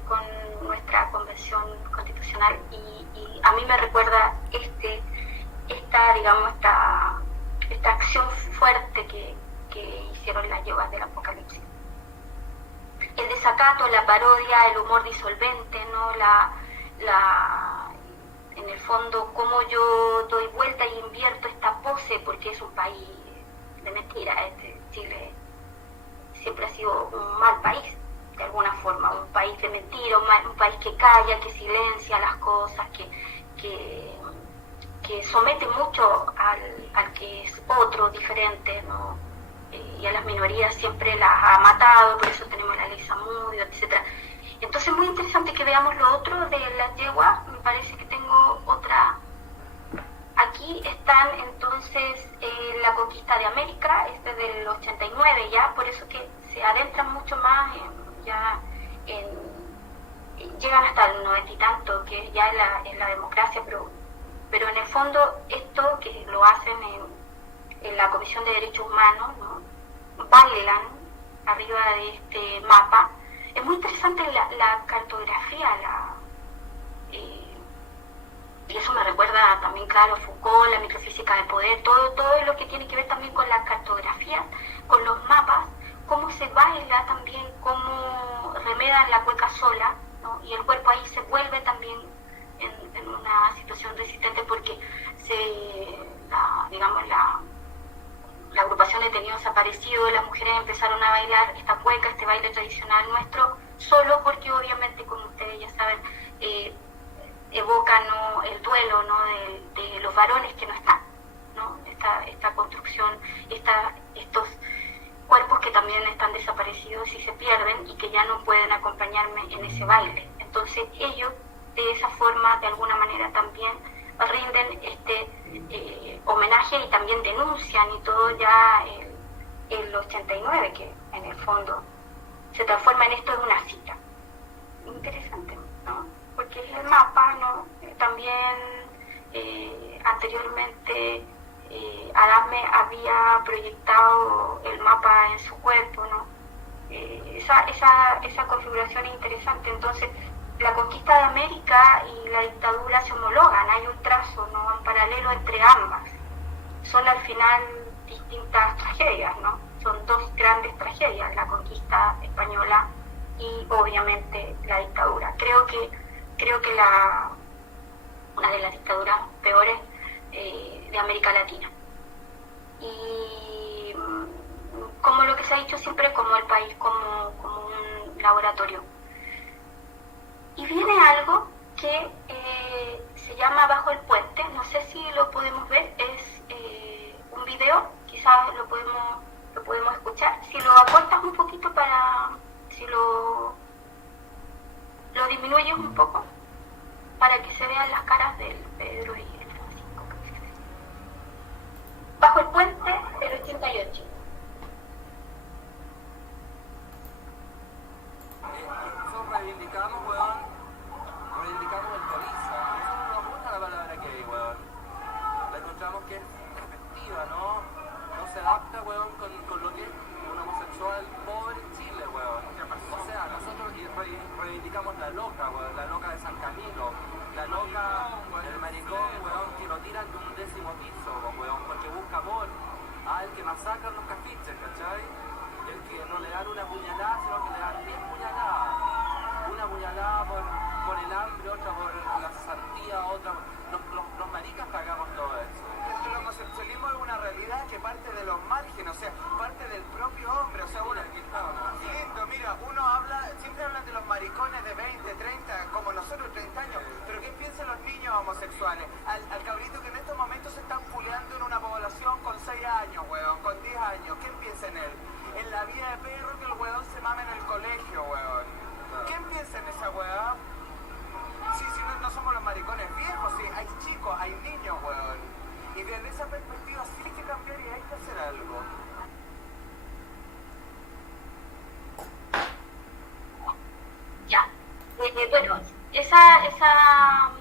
con nuestra convención constitucional y a mí me recuerda esta acción fuerte que hicieron las yeguas del Apocalipsis. El desacato, la parodia, el humor disolvente, ¿no? En el fondo, cómo yo doy vuelta y invierto esta pose, porque es un país de mentira. Chile siempre ha sido un mal país, de alguna forma, un país de mentira, un país que calla, que silencia las cosas, que somete mucho al que es otro, diferente, ¿no? Y a las minorías siempre las ha matado, por eso tenemos la ley Zamudio, etcétera. Entonces, muy interesante que veamos lo otro de las yeguas. Me parece que tengo otra. Aquí están entonces la conquista de América, es desde el 89 ya, por eso que se adentran mucho más, llegan hasta el 90 y tanto, que ya es la democracia, pero en el fondo esto que lo hacen en la Comisión de Derechos Humanos, ¿no? Bailan arriba de este mapa. Es muy interesante la cartografía, y eso me recuerda también, claro, Foucault, la microfísica del poder, todo lo que tiene que ver también con la cartografía, con los mapas, cómo se baila también, cómo remedan la cueca sola, ¿no? Y el cuerpo ahí se vuelve también en una situación resistente porque la agrupación de detenidos desaparecidos, las mujeres empezaron a bailar esta cueca, este baile tradicional nuestro, solo porque obviamente, como ustedes ya saben, evoca, ¿no?, el duelo, ¿no?, de los varones que no están, ¿no? Esta construcción, estos cuerpos que también están desaparecidos y se pierden y que ya no pueden acompañarme en ese baile. Entonces ellos, de esa forma, de alguna manera también rinden homenaje y también denuncian y todo ya el 89, que en el fondo se transforma en esto de una cita. Interesante, ¿no? Porque el mapa, ¿no? También anteriormente Adame había proyectado el mapa en su cuerpo, ¿no? Esa configuración es interesante. Entonces, la conquista de América y la dictadura se homologan, hay un trazo, ¿no?, en paralelo entre ambas. Son al final distintas tragedias, ¿no? Son dos grandes tragedias, la conquista española y obviamente la dictadura. Creo que una de las dictaduras peores de América Latina. Y como lo que se ha dicho siempre, como el país como un laboratorio. Y viene algo que se llama Bajo el Puente, no sé si lo podemos ver, es un video, quizás lo podemos escuchar. Si lo acortas un poquito si lo disminuyes un poco, para que se vean las caras del Pedro y el Francisco. Bajo el Puente del 88. Reivindicamos el Coriza. Eso no nos gusta la palabra gay, weón. La encontramos que es efectiva, ¿no? No se adapta, weón, con lo que es un homosexual pobre en Chile, weón. O sea, nosotros reivindicamos la loca, weón, la loca de San Camilo, la loca del maricón, weón, que lo tiran de un 10º piso, weón, porque busca amor. El que masacran los cafiches, ¿cachai? El que no le dan una puñalada, sino que le dan 10 puñaladas. Una puñalada por el hambre, otra por la cesantía, otra los maricas pagamos todo eso. El homosexualismo es una realidad que parte de los márgenes, o sea, parte del propio hombre, o sea, lindo, mira, siempre hablan de los maricones de 20, 30, como nosotros 30 años, pero ¿qué piensan los niños homosexuales? Al cabrito que en estos momentos se están puleando en una población con 6 años, weón, con 10 años, ¿quién piensa en él? En la vida de perro que el weón se mame en el colegio, weón. ¿Quién piensa en esa weá? Sí, si no somos los maricones viejos, sí, hay chicos, hay niños, weón. Y desde esa perspectiva sí hay que cambiar y hay que hacer algo. Ya. Bueno, esa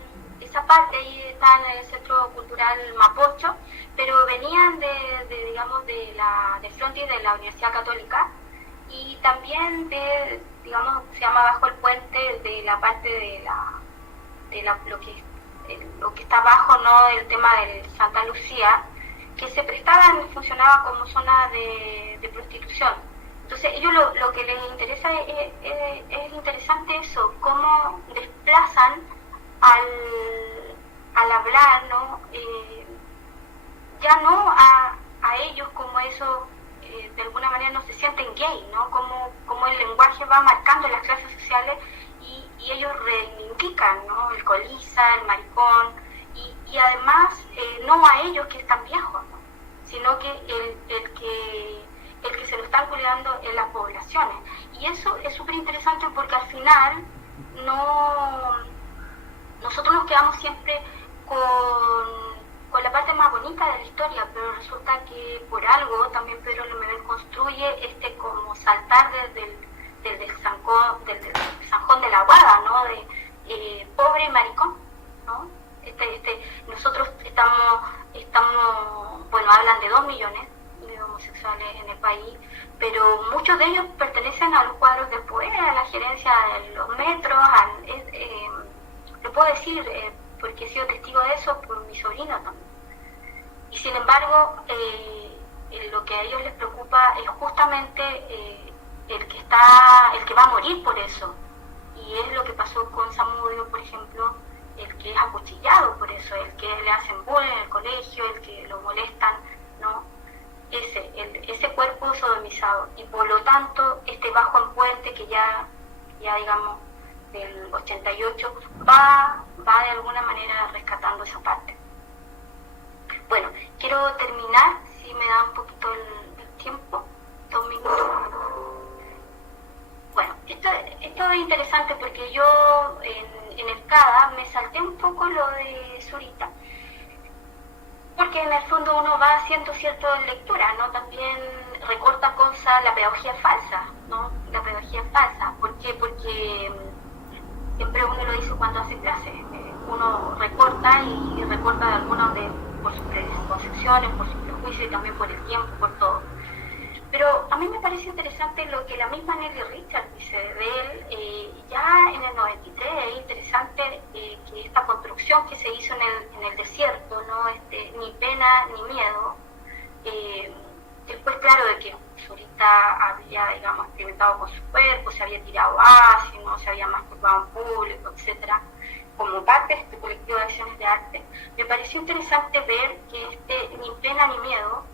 parte ahí está en el Centro Cultural Mapocho, pero venía venían digamos, del frontis de la Universidad Católica, y también digamos, se llama Bajo el Puente, de la parte lo que está abajo, ¿no?, del tema del Santa Lucía, que se funcionaba como zona de prostitución. Entonces ellos lo que les interesa es interesante eso, cómo desplazan al hablar, ¿no? Ya no a ellos como eso, de alguna manera no se sienten gay, ¿no? Como el lenguaje va marcando las clases sociales y ellos reivindican, ¿no?, el coliza, el maricón, y además no a ellos que están viejos, ¿no?, sino que el que se lo están cuidando en las poblaciones. Y eso es súper interesante porque al final nosotros nos quedamos siempre con la parte más bonita de la historia, pero resulta que por algo también Pedro Lemebel construye como saltar del zanjón de la Guada, ¿no?, de pobre y maricón, ¿no? Nosotros estamos, bueno, hablan de 2 millones de homosexuales en el país, pero muchos de ellos pertenecen a los cuadros de poder, a la gerencia de los metros, lo puedo decir porque he sido testigo de eso por mi sobrino también. Y sin embargo, lo que a ellos les preocupa es justamente el que va a morir por eso. Y es lo que pasó con Zamudio, por ejemplo, el que es acuchillado por eso, el que le hacen bullying en el colegio, el que lo molestan, ¿no? Ese cuerpo sodomizado. Y por lo tanto, Bajo en Puente, que ya digamos, del 88, va de alguna manera rescatando esa parte. Bueno, quiero terminar, si me da un poquito el tiempo, 2 minutos. Bueno, esto es interesante porque yo en el CADA me salté un poco lo de Zurita, porque en el fondo uno va haciendo cierta lectura, ¿no? También recorta cosas, la pedagogía falsa, ¿no? La pedagogía falsa. ¿Por qué? Porque siempre uno lo dice cuando hace clases, uno recorta y recorta de algunos por sus preconcepciones, por sus prejuicios y también por el tiempo, por todo. Pero a mí me parece interesante lo que la misma Nelly Richards dice de él, ya en el 93, es interesante que esta construcción que se hizo en el desierto, ¿no? Ni pena ni miedo, después claro de que Zurita había, digamos, experimentado con su cuerpo, se había tirado ácido, ¿no?, se había masturbado en público, etcétera, como parte de este colectivo de acciones de arte, me pareció interesante ver que ni pena ni miedo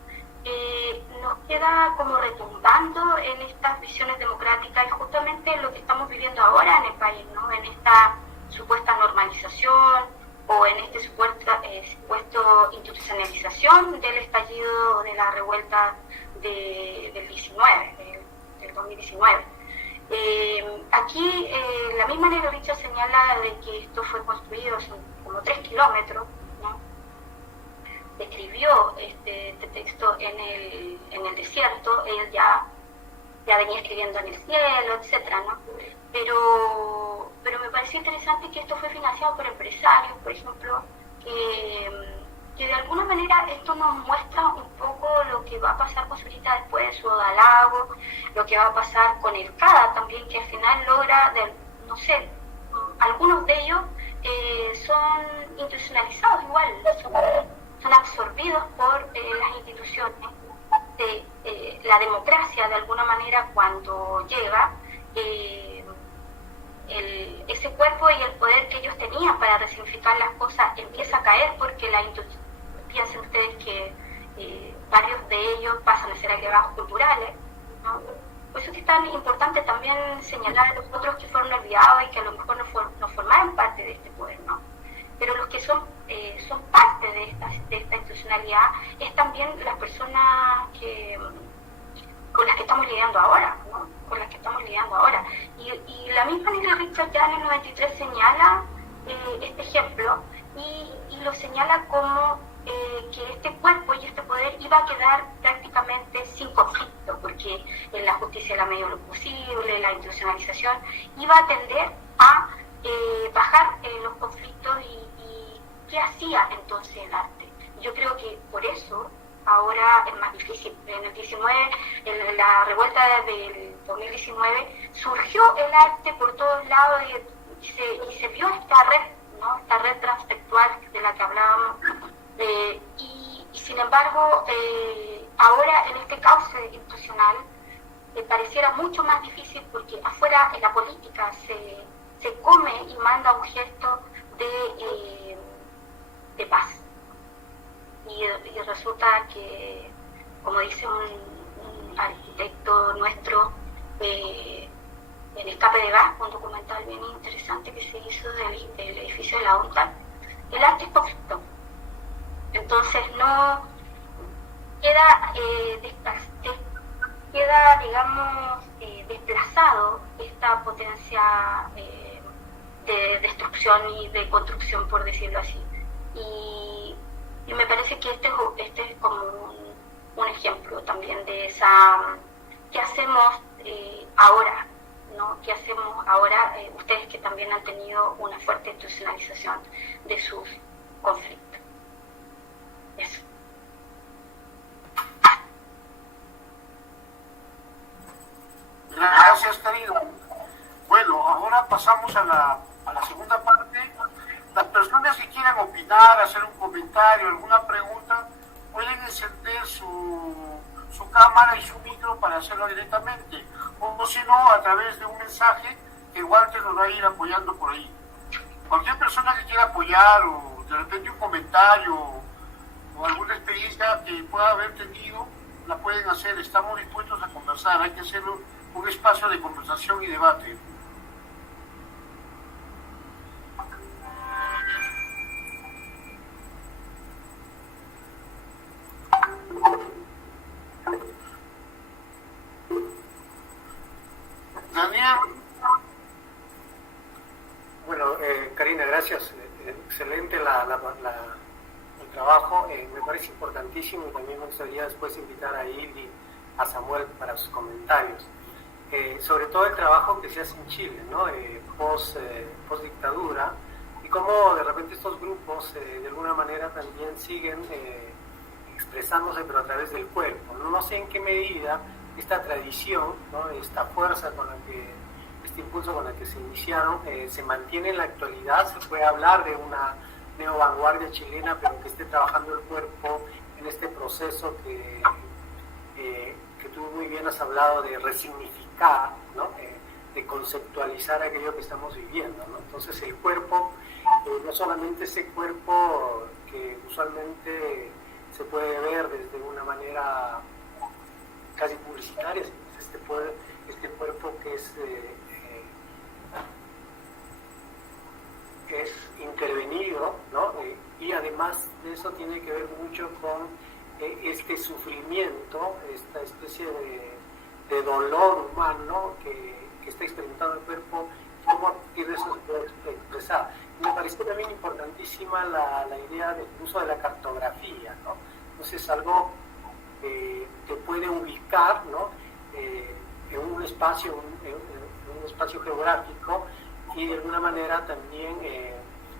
nos queda como retumbando en estas visiones democráticas y justamente lo que estamos viviendo ahora en el país, ¿no?, en esta supuesta normalización o en este supuesto institucionalización del estallido de la revuelta del 2019. Aquí la misma Nelly Richards señala de que esto fue construido hace como 3 kilómetros, ¿no? Describió este texto en el desierto, él ya venía escribiendo en el cielo, etcétera, ¿no? Pero me pareció interesante que esto fue financiado por empresarios, por ejemplo, que de alguna manera esto nos muestra un poco lo que va a pasar con Zurita después, su Odalago, lo que va a pasar con el CADA también, que al final logra, no sé, algunos de ellos son institucionalizados igual, son absorbidos por las instituciones. La democracia, de alguna manera, cuando llega, ese cuerpo y el poder que ellos tenían para resignificar las cosas empieza a caer porque piensen ustedes que varios de ellos pasan a ser agregados culturales, ¿no? Por eso es que es tan importante también señalar a los otros que fueron olvidados y que a lo mejor no formaron parte de este poder, ¿no? Pero los que son parte de esta institucionalidad es también las personas con las que estamos lidiando ahora, ¿no? Con las que estamos lidiando ahora. Y la misma Nelly Richards ya en el 93 señala este ejemplo y lo señala como que este cuerpo y este poder iba a quedar prácticamente sin conflicto, porque en la justicia era medio lo posible, la institucionalización iba a tender a bajar los conflictos y qué hacía entonces el arte. Yo creo que por eso ahora es más difícil. En el 19, en la revuelta del 2019, surgió el arte por todos lados y se vio esta red, ¿no? Esta red transexual de la que hablábamos. Y sin embargo, ahora en este caos institucional pareciera mucho más difícil porque afuera en la política se come y manda un gesto de paz. Y resulta que, como dice un arquitecto nuestro, El escape de gas, un documental bien interesante que se hizo del edificio de la UNTAD, el arte es conflicto. Entonces no queda, digamos, desplazado esta potencia de destrucción y de construcción, por decirlo así. Y me parece que este es como un ejemplo también de esa, ¿qué hacemos ahora? ¿No? ¿Qué hacemos ahora? Ustedes que también han tenido una fuerte institucionalización de sus conflictos. Eso. Gracias, Karina. Bueno, ahora pasamos a la segunda parte. Las personas que quieran opinar, hacer un comentario, alguna pregunta, pueden encender su cámara y su micro para hacerlo directamente. O si no, a través de un mensaje que Walter nos va a ir apoyando por ahí. Cualquier persona que quiera apoyar o de repente un comentario o alguna experiencia que pueda haber tenido, la pueden hacer. Estamos dispuestos a conversar. Hay que hacerlo un espacio de conversación y debate. Daniel. Bueno, Karina, gracias. Excelente el trabajo. Me parece importantísimo y también me gustaría después invitar a Hildy, a Samuel para sus comentarios. Sobre todo el trabajo que se hace en Chile, ¿no? Post dictadura, y cómo de repente estos grupos de alguna manera también siguen expresándose, pero a través del cuerpo. No sé en qué medida esta tradición, ¿no? Esta fuerza con la que, este impulso con el que se iniciaron, se mantiene en la actualidad. Se puede hablar de una neovanguardia chilena, pero que esté trabajando el cuerpo en este proceso que tú muy bien has hablado de resignificar, ¿no? De conceptualizar aquello que estamos viviendo, ¿no? Entonces el cuerpo, no solamente ese cuerpo que usualmente se puede ver desde una manera casi publicitaria, sino este cuerpo que es intervenido, ¿no? Y además de eso tiene que ver mucho con este sufrimiento, esta especie de dolor humano que está experimentando el cuerpo, cómo a partir de eso se puede expresar. Me pareció también importantísima la idea del uso de la cartografía, ¿no? Entonces algo te puede ubicar, ¿no? En un espacio geográfico y de alguna manera también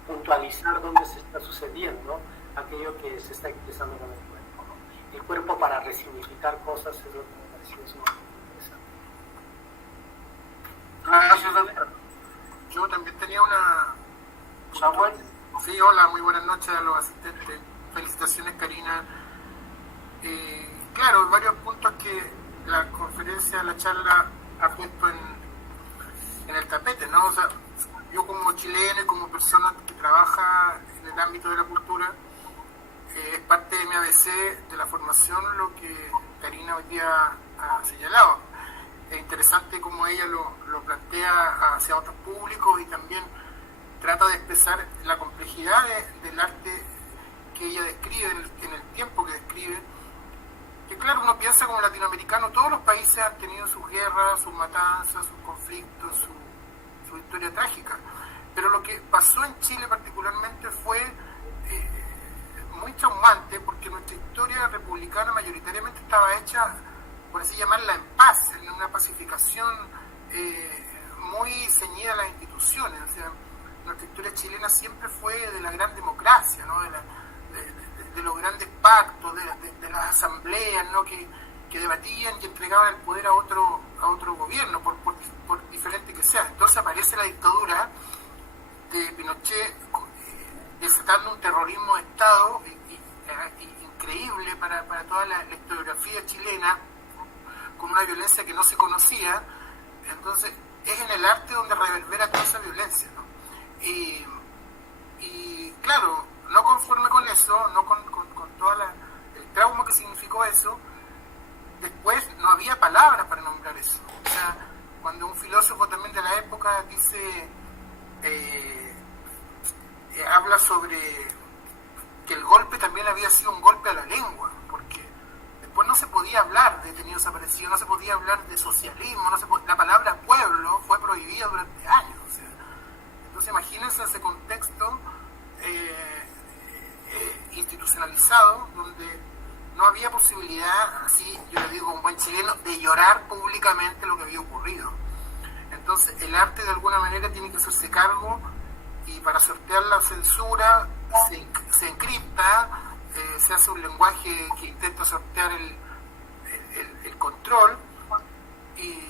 puntualizar dónde se está sucediendo aquello que se está expresando con el cuerpo, ¿no? El cuerpo para resignificar cosas es lo que me pareció sumamente interesante. Gracias, Daniel. Yo también tenía una... Samuel. Sí, hola, muy buenas noches a los asistentes. Felicitaciones, Karina. Claro, hay varios puntos que la conferencia, la charla ha puesto en el tapete, ¿no? O sea, yo como chileno y como persona que trabaja en el ámbito de la cultura, es parte de mi ABC de la formación lo que Karina hoy día ha señalado. Es interesante cómo ella lo plantea hacia otros públicos y también trata de expresar la complejidad del arte que ella describe en el tiempo que describe. Que claro, uno piensa como latinoamericano, todos los países han tenido sus guerras, sus matanzas, sus conflictos, su historia trágica. Pero lo que pasó en Chile particularmente fue muy traumante, porque nuestra historia republicana mayoritariamente estaba hecha, por así llamarla, en paz, en una pacificación muy ceñida a las instituciones. O sea, nuestra historia chilena siempre fue de la gran democracia, ¿no? De los grandes pactos, de las asambleas asambleas, ¿no? que debatían y entregaban el poder a otro gobierno, por diferente que sea. Entonces aparece la dictadura de Pinochet desatando un terrorismo de Estado increíble para toda la historiografía chilena, con una violencia que no se conocía. Entonces es en el arte donde reverbera toda esa violencia, ¿no? Y claro, no conforme con eso, no con todo el trauma que significó eso, después no había palabras para nombrar eso. O sea, cuando un filósofo también de la época dice, habla sobre que el golpe también había sido un golpe a la lengua, porque después no se podía hablar de detenidos desaparecidos, no se podía hablar de socialismo, la palabra pueblo fue prohibida durante años. O sea, entonces imagínense ese contexto institucionalizado, donde no había posibilidad, así yo le digo a un buen chileno, de llorar públicamente lo que había ocurrido. Entonces el arte de alguna manera tiene que hacerse cargo, y para sortear la censura se encripta, se hace un lenguaje que intenta sortear el control. Y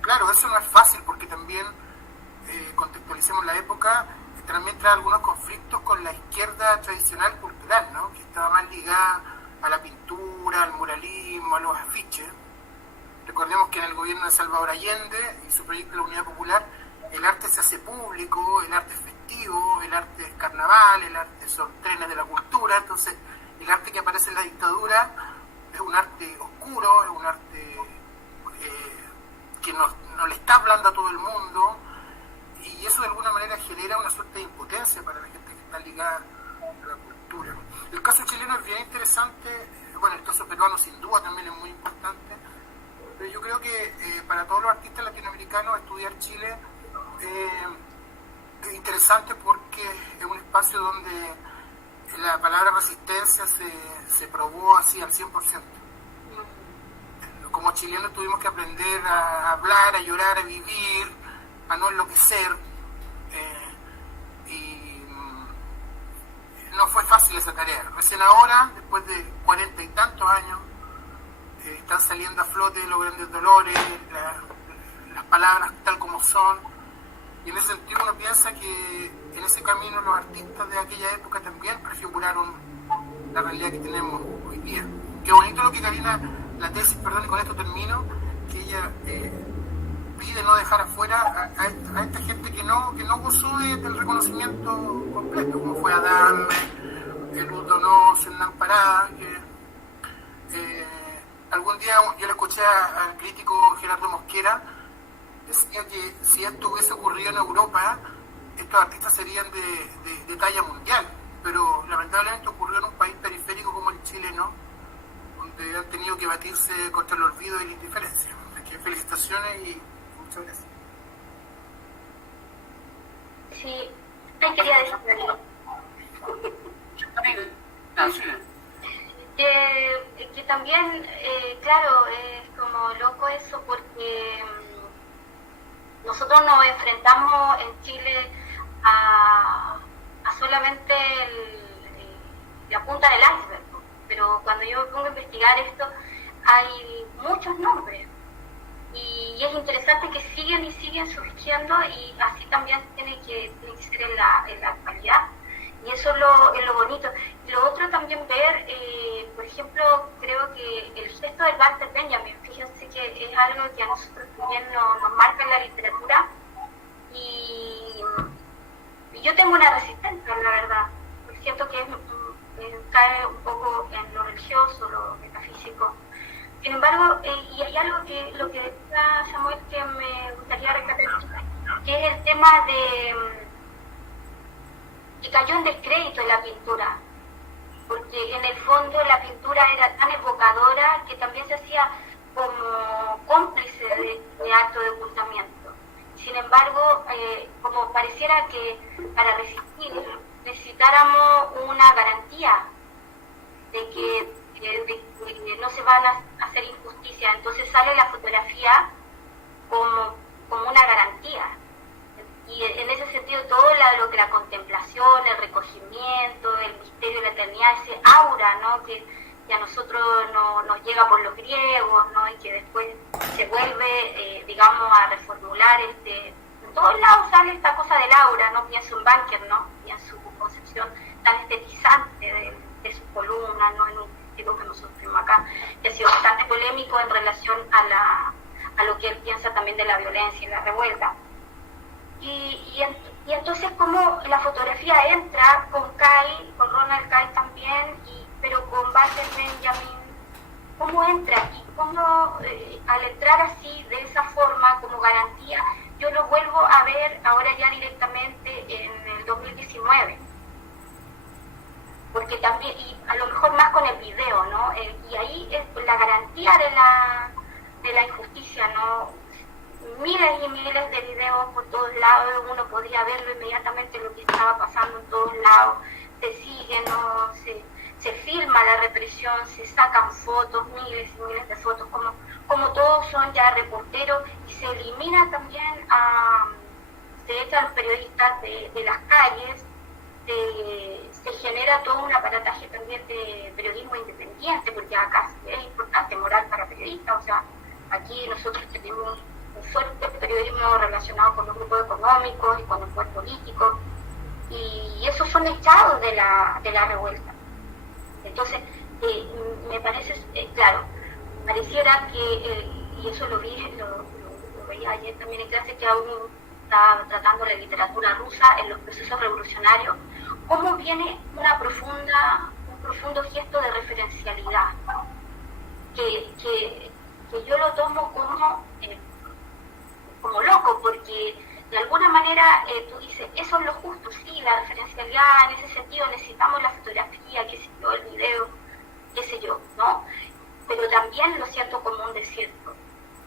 claro, eso no es fácil, porque también contextualicemos la época, también trae algunos conflictos con la izquierda tradicional cultural, ¿no? Que estaba más ligada a la pintura, al muralismo, a los afiches. Recordemos que en el gobierno de Salvador Allende y su proyecto de la Unidad Popular, el arte se hace público, el arte es festivo, el arte es carnaval, el arte son trenes de la cultura. Entonces el arte que aparece en la dictadura es un arte oscuro, es un arte que no le está hablando a todo el mundo, y eso de alguna manera genera una suerte de impotencia para la gente que está ligada a la cultura. El caso chileno es bien interesante, bueno, el caso peruano sin duda también es muy importante, pero yo creo que para todos los artistas latinoamericanos estudiar Chile es interesante, porque es un espacio donde la palabra resistencia se probó así al 100%. Como chilenos tuvimos que aprender a hablar, a llorar, a vivir, a no enloquecer, y no fue fácil esa tarea. Recién ahora, después de 40 y tantos años, están saliendo a flote los grandes dolores, las palabras tal como son, y en ese sentido uno piensa que en ese camino los artistas de aquella época también prefiguraron la realidad que tenemos hoy día. Qué bonito lo que Karina, la tesis, perdón, y con esto termino, que ella pide no dejar afuera a esta gente que no gozó del reconocimiento completo, como fue Adame, Luz Donoso, Hernán Parada, que algún día yo le escuché al crítico Gerardo Mosquera, decía que si esto hubiese ocurrido en Europa, estos artistas serían de talla mundial, pero lamentablemente ocurrió en un país periférico como el chileno, donde han tenido que batirse contra el olvido y la indiferencia. Así que felicitaciones y muchas gracias. Sí, te quería decir que también, claro, es como loco eso, porque nosotros nos enfrentamos en Chile a solamente la punta del iceberg, pero cuando yo me pongo a investigar esto, hay muchos nombres, y es interesante que siguen y siguen surgiendo, y así también tiene que ser en la actualidad, y eso es lo bonito. Y lo otro también ver, por ejemplo, creo que el gesto del Walter Benjamin, fíjense que es algo que a nosotros también nos marca en la literatura, y yo tengo una resistencia, la verdad, porque siento que cae un poco en lo religioso, lo metafísico. Sin embargo, y hay algo lo que decía Samuel, que me gustaría rescatar, que es el tema de que cayó en descrédito en la pintura, porque en el fondo la pintura era tan evocadora que también se hacía como cómplice de acto de ocultamiento. Sin embargo, como pareciera que para resistir necesitáramos una garantía de que no se van a hacer injusticias, entonces sale la fotografía como una garantía. Y en ese sentido todo lo que la contemplación, el recogimiento, el misterio de la eternidad, ese aura, ¿no? que a nosotros nos llega por los griegos, ¿no? Y que después se vuelve, digamos, a reformular. En todos lados sale esta cosa del aura, ¿no? Pienso en Banker, ¿no? Y en su concepción tan estetizante de sus columnas, ¿no? En un tipo que nosotros tenemos acá, que ha sido bastante polémico en relación a lo que él piensa también de la violencia y la revuelta. Y entonces como la fotografía entra con Kai, con Ronald Kai también, pero con Walter Benjamin, ¿cómo entra aquí? ¿Cómo al entrar así, de esa forma, como garantía, yo lo vuelvo a ver ahora ya directamente en el 2019? Porque también, y a lo mejor más con el video, ¿no? Y ahí es la garantía de la injusticia, ¿no? Miles y miles de videos por todos lados, uno podía verlo inmediatamente lo que estaba pasando en todos lados, se sigue, ¿no? Se filma la represión, se sacan fotos, miles y miles de fotos, como todos son ya reporteros, y se elimina también se echa a los periodistas de las calles, se genera todo un aparataje también de periodismo independiente, porque acá es importante moral para periodistas, o sea, aquí nosotros tenemos un fuerte periodismo relacionado con los grupos económicos y con el poder político, y esos son echados de la revuelta. Entonces, me parece, claro, pareciera que, y eso lo veía ayer también en clase, que aún está tratando la literatura rusa en los procesos revolucionarios, cómo viene un profundo gesto de referencialidad, que yo lo tomo como loco, porque de alguna manera tú dices, eso es lo justo, sí, la referencialidad, en ese sentido necesitamos la fotografía, qué sé yo, el video, qué sé yo, ¿no? Pero también lo siento como un desierto,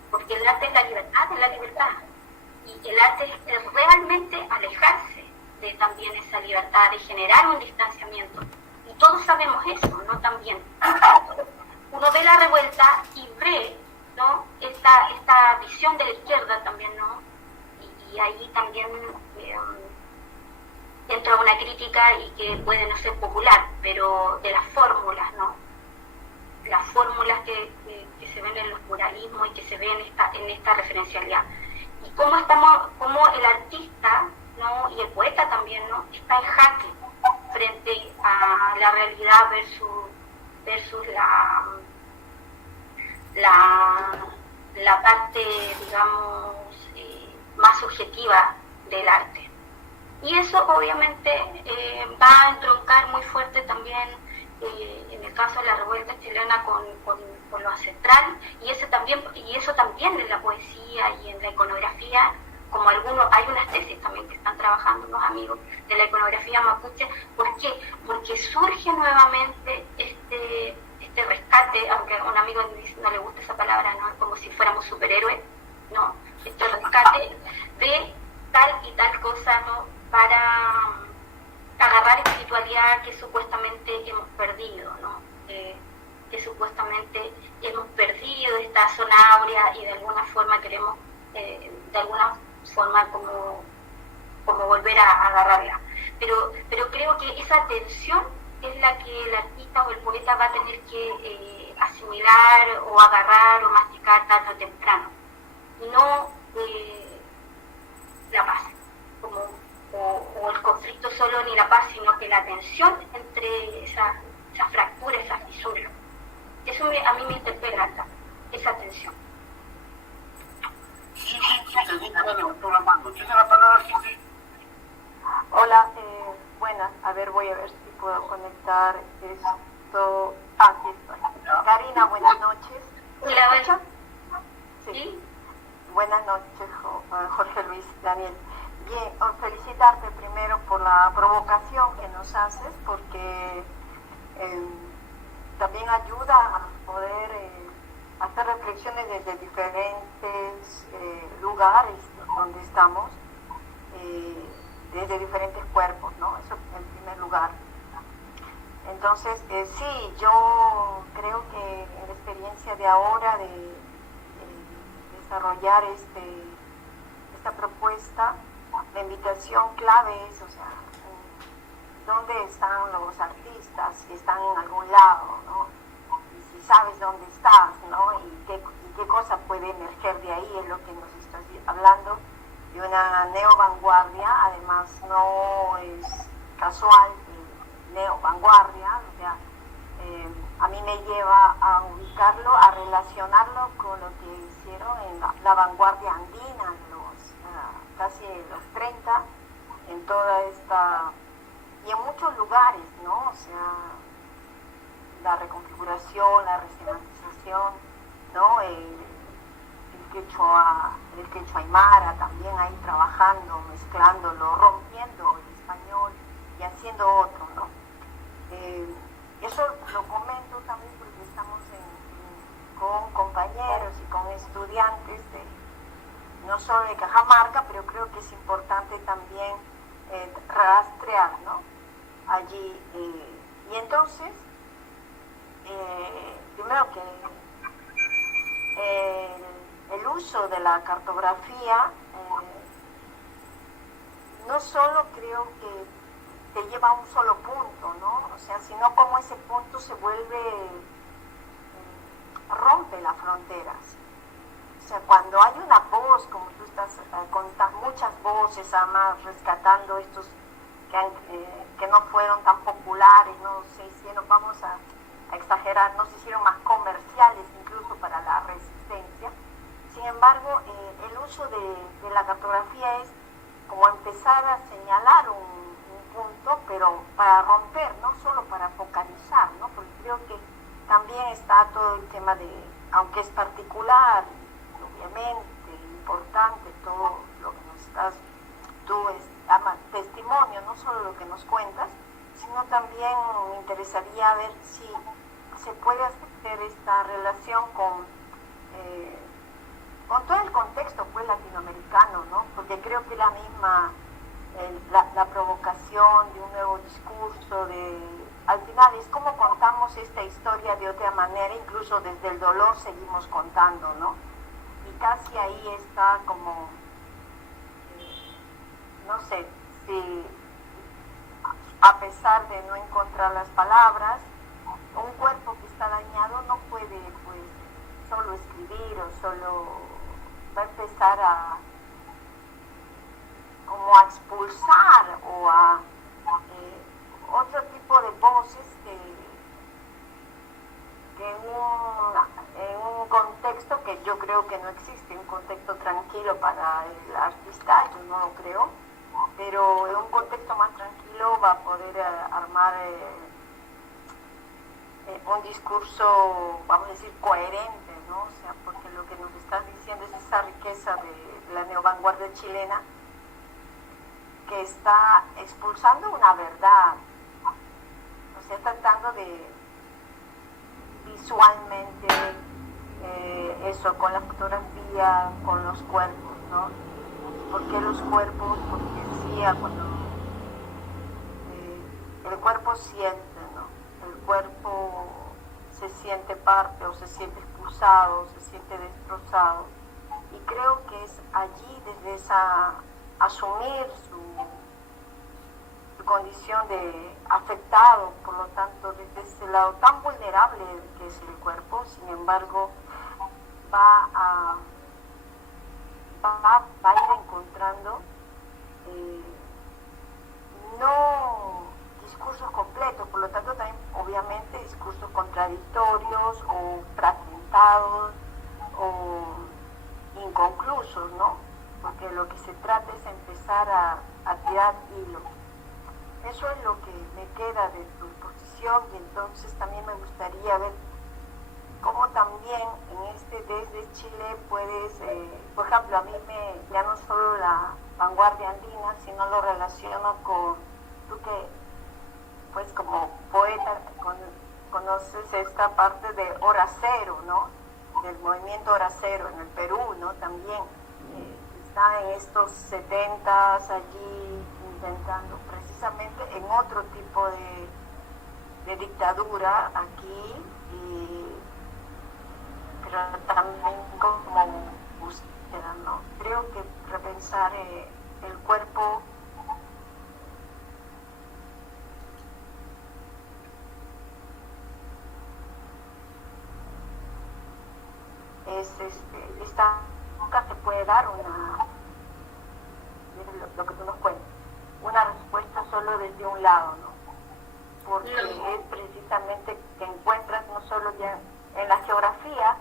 porque el arte es la libertad, y el arte es realmente alejarse de también esa libertad, de generar un distanciamiento, y todos sabemos eso, ¿no? También uno ve la revuelta y ve, ¿no? Esta visión de la izquierda también, ¿no? Y ahí también entra una crítica y que puede no ser popular, pero de las fórmulas, ¿no? Las fórmulas que se ven en los muralismos y que se ven en esta referencialidad. Y cómo el artista, ¿no? Y el poeta también, ¿no? Está en jaque frente a la realidad versus la parte, digamos, más subjetiva del arte. Y eso obviamente va a entroncar muy fuerte también en el caso de la revuelta chilena con lo ancestral, y eso también en la poesía y en la iconografía, como hay unas tesis también que están trabajando los amigos de la iconografía mapuche. ¿Por qué? Porque surge nuevamente este rescate, aunque a un amigo no le gusta esa palabra, ¿no? Como si fuéramos superhéroes, ¿no? Este rescate de tal y tal cosa, ¿no? Para agarrar espiritualidad que supuestamente hemos perdido, ¿no? Que supuestamente hemos perdido esta zona áurea, y de alguna forma queremos, como volver a agarrarla. Pero creo que esa tensión es la que el artista o el poeta va a tener que asimilar o agarrar o masticar tarde o temprano, y no la paz o el conflicto solo, ni la paz, sino que la tensión entre esa fractura, esa fisura. Eso a mí me interpela, esa tensión. Levantó la mano. Tiene la palabra, Gigi. Hola, buenas. A ver, voy a ver si puedo conectar esto. Aquí estoy. Karina, buenas noches. Hola, ¿Me ¿Sí? Buenas noches, Jorge Luis, Daniel. Bien, felicitarte primero por la provocación que nos haces, porque también ayuda a poder hacer reflexiones desde diferentes lugares donde estamos, desde diferentes cuerpos, ¿no? Eso en primer lugar. Entonces, sí, yo creo que en la experiencia de ahora de desarrollar esta propuesta, la invitación clave es, o sea, ¿dónde están los artistas? Si están en algún lado, ¿no? Y si si sabes dónde estás, ¿no? Y qué cosa puede emerger de ahí, es lo que nos estás hablando, de una neovanguardia. Además no es casual neovanguardia, o sea, a mí me lleva a ubicarlo, a relacionarlo con lo que hicieron en la vanguardia andina, casi en los 30, en toda esta, y en muchos lugares, ¿no? O sea, la reconfiguración, la resemantización, ¿no? El quechua aymara también ahí trabajando, mezclándolo, rompiendo el español y haciendo otro, ¿no? Eso lo comento también porque estamos con compañeros y con estudiantes no solo de Cajamarca, pero creo que es importante también rastrear, ¿no? Allí. Y entonces, primero que el uso de la cartografía no solo creo que te lleva a un solo punto, ¿no? O sea, sino como ese punto se vuelve, rompe las fronteras. O sea, cuando hay una voz, como tú estás contando, muchas voces, además rescatando estos que no fueron tan populares, no se hicieron, vamos a exagerar, no se hicieron más comerciales incluso para la resistencia. Sin embargo, el uso de la cartografía es como empezar a señalar un punto, pero para romper, no solo para focalizar, ¿no? Porque creo que también está todo el tema de, aunque es particular, obviamente, importante, todo lo que nos estás, testimonio, no solo lo que nos cuentas, sino también me interesaría ver si se puede hacer esta relación con todo el contexto pues latinoamericano, ¿no? Porque creo que la misma la provocación de un nuevo discurso, al final es como contamos esta historia de otra manera, incluso desde el dolor seguimos contando, ¿no? Y casi ahí está como, no sé, si a pesar de no encontrar las palabras, un cuerpo que está dañado no puede pues solo escribir o solo va a empezar a como a expulsar o a otro tipo de voces que en un contexto que yo creo que no existe, un contexto tranquilo para el artista, yo no lo creo, pero en un contexto más tranquilo va a poder armar un discurso, vamos a decir, coherente, ¿no? O sea, porque lo que nos estás diciendo es esa riqueza de la neovanguardia chilena que está expulsando una verdad, o sea, tratando de visualmente eso, con la fotografía, con los cuerpos, ¿no? ¿Por qué los cuerpos? Porque decía cuando el cuerpo siente, ¿no? El cuerpo se siente parte o se siente expulsado, se siente destrozado, y creo que es allí desde esa asumir su condición de afectado, por lo tanto desde ese lado tan vulnerable que es el cuerpo, sin embargo va a ir encontrando no discursos completos, por lo tanto también obviamente discursos contradictorios o fragmentados o inconclusos, ¿no? Porque lo que se trata es empezar a tirar hilo. Eso es lo que me queda de tu exposición, y entonces también me gustaría ver cómo también desde Chile puedes, por ejemplo, a mí ya no solo la vanguardia andina, sino lo relaciono con, tú que pues como poeta conoces esta parte de Hora Cero, ¿no? Del movimiento Hora Cero en el Perú, ¿no? También está en estos 70s allí intentando precisamente en otro tipo de dictadura aquí, pero también como búsqueda, ¿no? Creo que repensar el cuerpo nunca se puede dar lo que tú nos cuentas, una respuesta solo desde un lado, ¿no? Porque es precisamente que encuentras no solo ya en la geografía,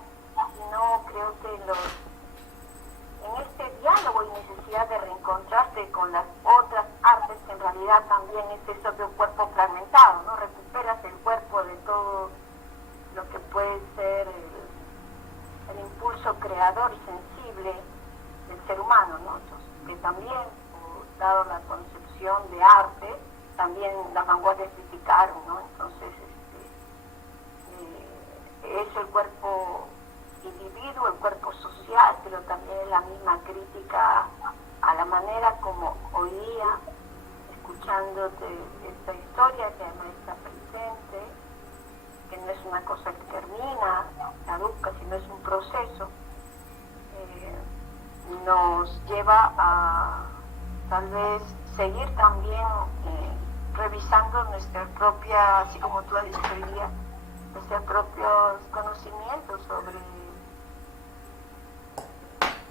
sino creo que en este diálogo y necesidad de reencontrarte con las otras artes, que en realidad también es eso de un cuerpo fragmentado, ¿no? Recuperas el cuerpo de todo lo que puede ser el impulso creador y sensible del ser humano, ¿no? Entonces, que también, dado la concepción de arte, también las vanguardias criticaron, ¿no? Entonces, es el cuerpo individuo, el cuerpo social, pero también es la misma crítica a la manera como hoy día, escuchándote esta historia que además está presente, que no es una cosa que termina, caduca, sino es un proceso, nos lleva a tal vez seguir también revisando nuestra propia, así como tú has dicho hoy día, nuestros propios conocimientos sobre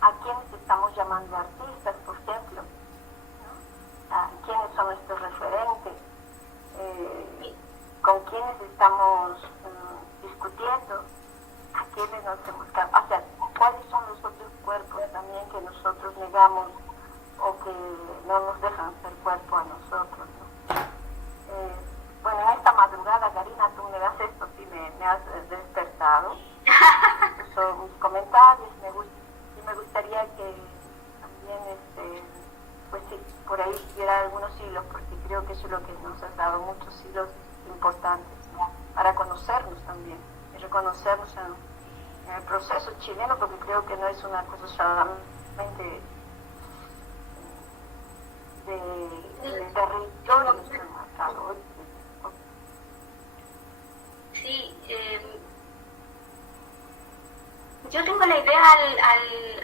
a quiénes estamos llamando artistas, por ejemplo, ¿no? A quiénes son nuestros referentes, con quiénes estamos discutiendo, a quiénes nos hemos o sea, cuáles son los otros cuerpos también que nosotros negamos o que no nos dejan ser cuerpo a nosotros, ¿no? Bueno, en esta madrugada, Karina, tú me das esto, sí me has despertado. Son mis comentarios, me gustaría que también, pues sí, por ahí diera algunos hilos, porque creo que eso es lo que nos ha dado muchos hilos importantes, ¿no? Para conocernos también, y reconocernos en el proceso chileno, porque creo que no es una cosa solamente de territorio, Sí, yo tengo la idea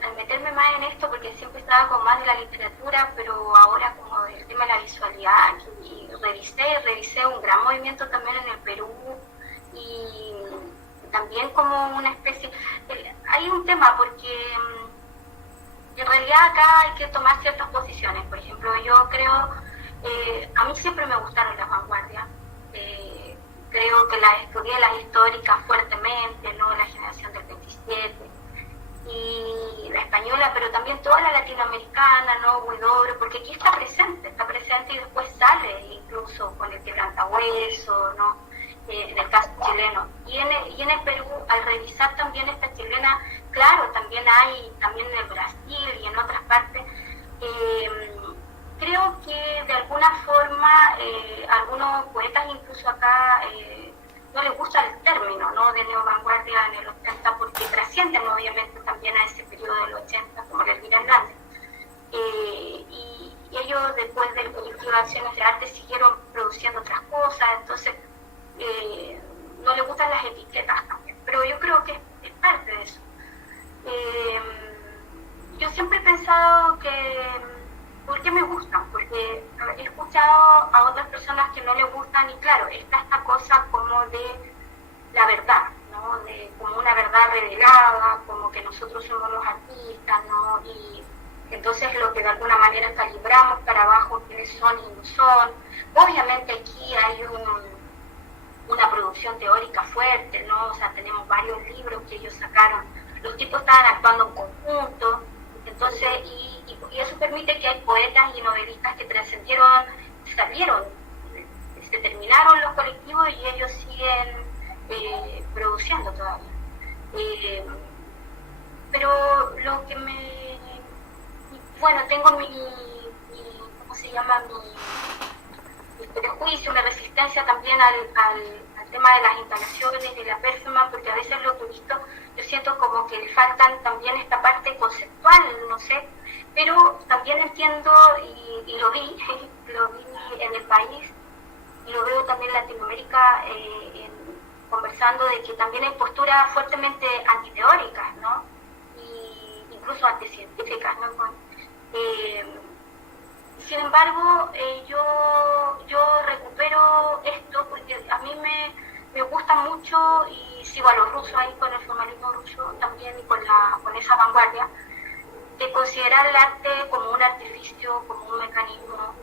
al meterme más en esto, porque siempre estaba con más de la literatura, pero ahora como del tema de la visualidad, y revisé un gran movimiento también en el Perú, y también como una especie, hay un tema porque en realidad acá hay que tomar ciertas posiciones. Por ejemplo, yo creo, a mí siempre me gustaron las vanguardias, creo que las estudié, las históricas fuertemente, ¿no? La generación del 27 y la española, pero también toda la latinoamericana, ¿no? Huidobro, porque aquí está presente y después sale incluso con el quebrantahueso, ¿no? En el caso chileno. Y en el Perú, al revisar también esta chilena, claro, también hay, también en el Brasil y en otras partes, creo que de alguna forma algunos poetas incluso acá no les gusta el término, ¿no? De neovanguardia en el 80, porque trascienden obviamente también a ese periodo del 80, como la Elvira Hernández. Y ellos después del colectivo de acciones de arte siguieron produciendo otras cosas, entonces no les gustan las etiquetas también, pero yo creo que es parte de eso. Yo siempre he pensado que ¿por qué me gustan? Porque he escuchado a otras personas que no les gustan, y claro, está esta cosa como de la verdad, ¿no? De como una verdad revelada, como que nosotros somos los artistas, ¿no? Y entonces lo que de alguna manera calibramos para abajo quiénes son y no son. Obviamente aquí hay una producción teórica fuerte, ¿no? O sea, tenemos varios libros que ellos sacaron, los tipos estaban actuando en conjunto, entonces, y eso permite que hay poetas y novelistas que trascendieron, salieron, se terminaron los colectivos y ellos siguen produciendo todavía. Pero lo que tengo ¿cómo se llama? Mi prejuicio, mi resistencia también al tema de las instalaciones, de la performance, porque a veces lo que he visto, yo siento como que le faltan también esta parte conceptual, no sé, pero también entiendo y lo vi en el país, y lo veo también en Latinoamérica, conversando de que también hay posturas fuertemente antiteóricas, ¿no? Y incluso anticientíficas, ¿no? Sin embargo, yo recupero esto porque a mí me gusta mucho, y sigo a los rusos ahí con el formalismo ruso también, también y con esa vanguardia, de considerar el arte como un artificio, como un mecanismo,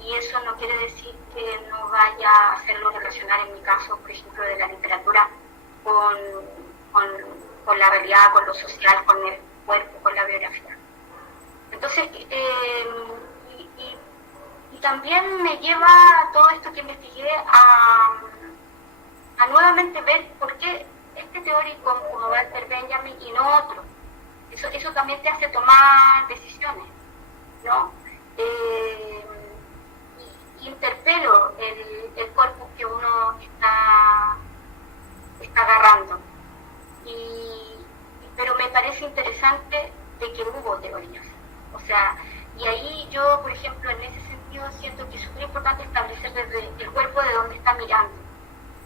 y eso no quiere decir que no vaya a hacerlo relacionar, en mi caso, por ejemplo, de la literatura, con la realidad, con lo social, con el cuerpo, con la biografía. Entonces, y también me lleva todo esto que investigué a nuevamente ver por qué este teórico como Walter Benjamin y no otro. Eso también te hace tomar decisiones, ¿no? Interpelo el cuerpo que uno está agarrando. Pero me parece interesante de que hubo teorías. O sea, y ahí yo, por ejemplo, en ese sentido siento que es súper importante establecer desde el cuerpo de dónde está mirando.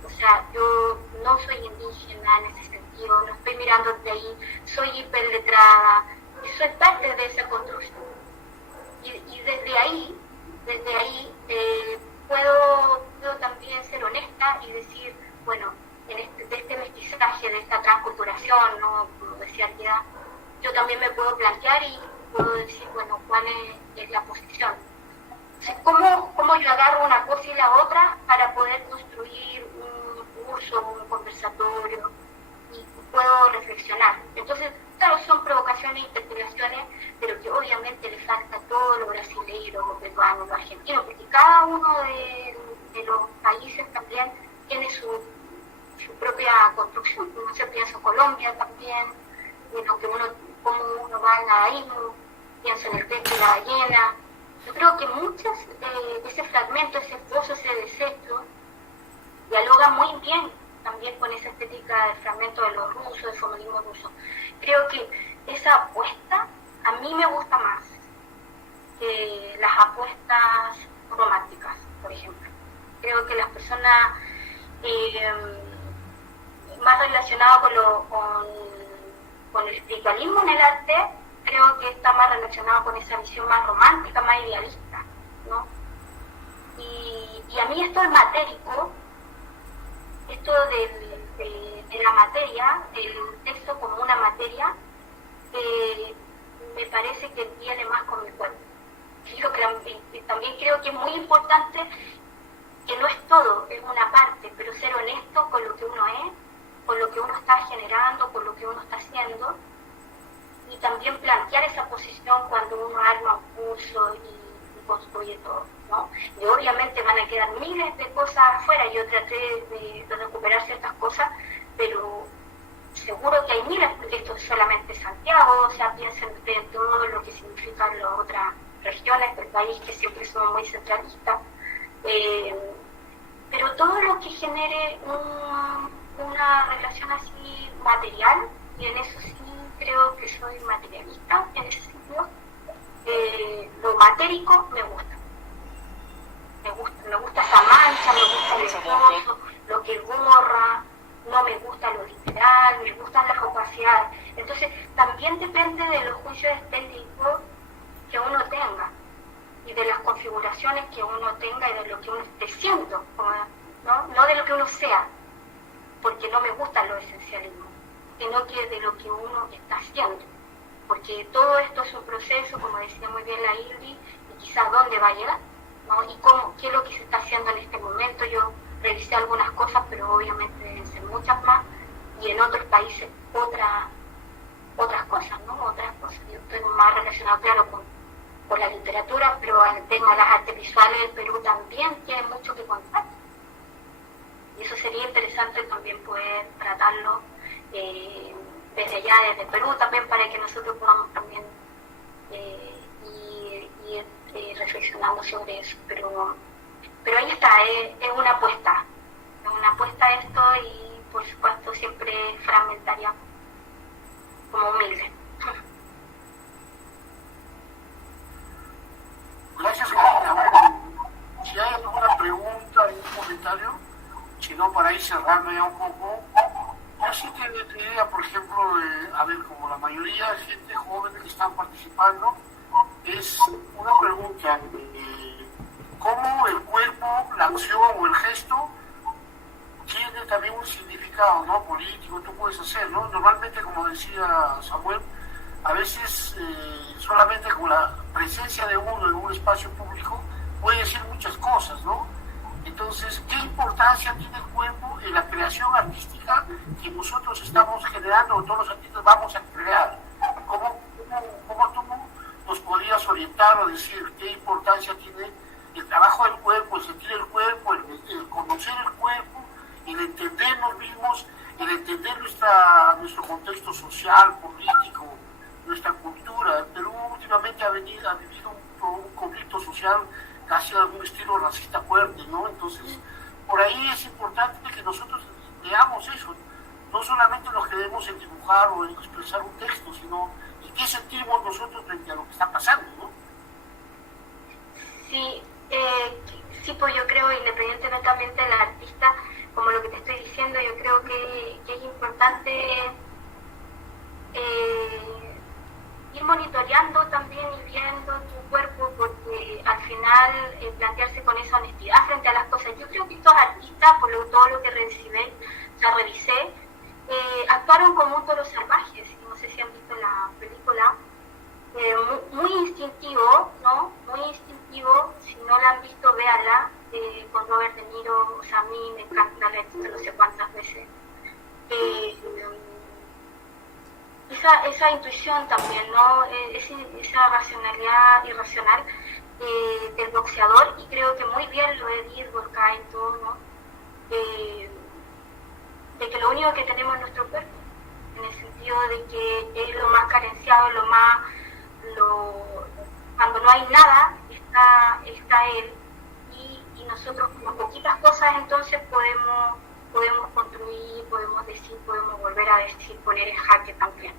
O sea, yo no soy indígena en ese sentido, no estoy mirando desde ahí, soy hiperletrada, y soy parte de esa construcción. Y desde ahí puedo también ser honesta y decir, bueno, de este mestizaje, de esta transculturación, ¿no? Como decía Arqueda, yo también me puedo plantear y puedo decir, bueno, cuál es la posición. Entonces, ¿cómo yo agarro una cosa y la otra para poder construir un curso, un conversatorio, y puedo reflexionar? Entonces, claro, son provocaciones e interpelaciones, pero que obviamente le falta todo lo brasileño, lo peruano, lo argentino, porque cada uno de los países también tiene su propia construcción. Uno se piensa en Colombia también, en lo que cómo uno va al nadaísmo, pienso en el pez de la ballena. Yo creo que muchas de ese fragmento, ese esbozo, ese desecho, dialoga muy bien también con esa estética del fragmento de los rusos, del feminismo ruso. Creo que esa apuesta a mí me gusta más que las apuestas románticas, por ejemplo. Creo que las personas más relacionadas con el espiritualismo en el arte, creo que está más relacionado con esa visión más romántica, más idealista, ¿no? Y a mí esto del matérico, esto de la materia, el texto como una materia, me parece que viene más con mi cuerpo. También creo que es muy importante que no es todo, es una parte, pero ser honesto con lo que uno es, con lo que uno está generando, con lo que uno está haciendo, y también plantear esa posición cuando uno arma un curso y construye todo, ¿no? Y obviamente van a quedar miles de cosas afuera. Yo traté de recuperar ciertas cosas, pero seguro que hay miles, porque esto es solamente Santiago. O sea, piensen ustedes en todo lo que significan las otras regiones del país, que siempre son muy centralistas, pero todo lo que genere una relación así material, y en eso sí creo que soy materialista en ese sentido. Lo matérico me gusta esa mancha, me gusta el esbozo, lo que borra, no me gusta lo literal, me gustan las opacidades. Entonces también depende de los juicios estéticos que uno tenga y de las configuraciones que uno tenga y de lo que uno esté siendo, no de lo que uno sea, porque no me gustan los esencialismos, sino que de lo que uno está haciendo, porque todo esto es un proceso, como decía muy bien la Ildi, y quizás dónde va a llegar, ¿no? Y qué es lo que se está haciendo en este momento. Yo revisé algunas cosas, pero obviamente deben ser muchas más, y en otros países otras cosas, ¿no? Otras cosas. Yo estoy más relacionado, claro, con la literatura, pero en el tema de las artes visuales del Perú también tiene mucho que contar. Y eso sería interesante también poder tratarlo desde allá, desde Perú también, para que nosotros podamos también ir reflexionando sobre eso. Pero ahí está, es una apuesta a esto, y por supuesto siempre fragmentaria, como humilde. Gracias, Karina. Si hay alguna pregunta, algún comentario, si no, para ir cerrando ya un poco. Yo sí tengo idea, por ejemplo, a ver, como la mayoría de gente joven que están participando, es una pregunta, ¿cómo el cuerpo, la acción o el gesto tiene tiene también un significado, ¿no? Político, tú puedes hacer, ¿no? Normalmente, como decía Samuel, a veces solamente con la presencia de uno en un espacio público puede decir muchas cosas, ¿no? Entonces, ¿qué importancia tiene el cuerpo en la creación artística que nosotros estamos generando, o todos los artistas vamos a crear? ¿Cómo tú nos podrías orientar o decir qué importancia tiene el trabajo del cuerpo, el sentir el cuerpo, el conocer el cuerpo, el entendernos mismos, el entender nuestro contexto social, político, nuestra cultura? El Perú últimamente ha vivido un conflicto social casi de algún estilo racista fuerte, ¿no? Entonces, por ahí es importante que nosotros veamos eso. No solamente nos quedemos en dibujar o en expresar un texto, sino en qué sentimos nosotros frente a lo que está pasando, ¿no? Sí, sí, pues yo creo, independientemente del artista, como lo que te estoy diciendo, yo creo que es importante ir monitoreando también y viendo tu cuerpo, porque al final plantearse con esa honestidad frente a las cosas. Yo creo que estos artistas, por todo lo que revisé, actuaron como un toro salvaje. No sé si han visto la película. Muy instintivo, ¿no? Muy instintivo. Si no la han visto, véanla, con Robert De Niro. O sea, a mí me encanta, la he visto no sé cuántas veces. Esa intuición también, ¿no? Esa racionalidad irracional del boxeador, y creo que muy bien lo he dicho acá en todo, ¿no? De que lo único que tenemos es nuestro cuerpo, en el sentido de que es lo más carenciado, cuando no hay nada, está él, y nosotros con poquitas cosas entonces podemos construir, podemos decir, podemos volver a decir, poner en jaque también.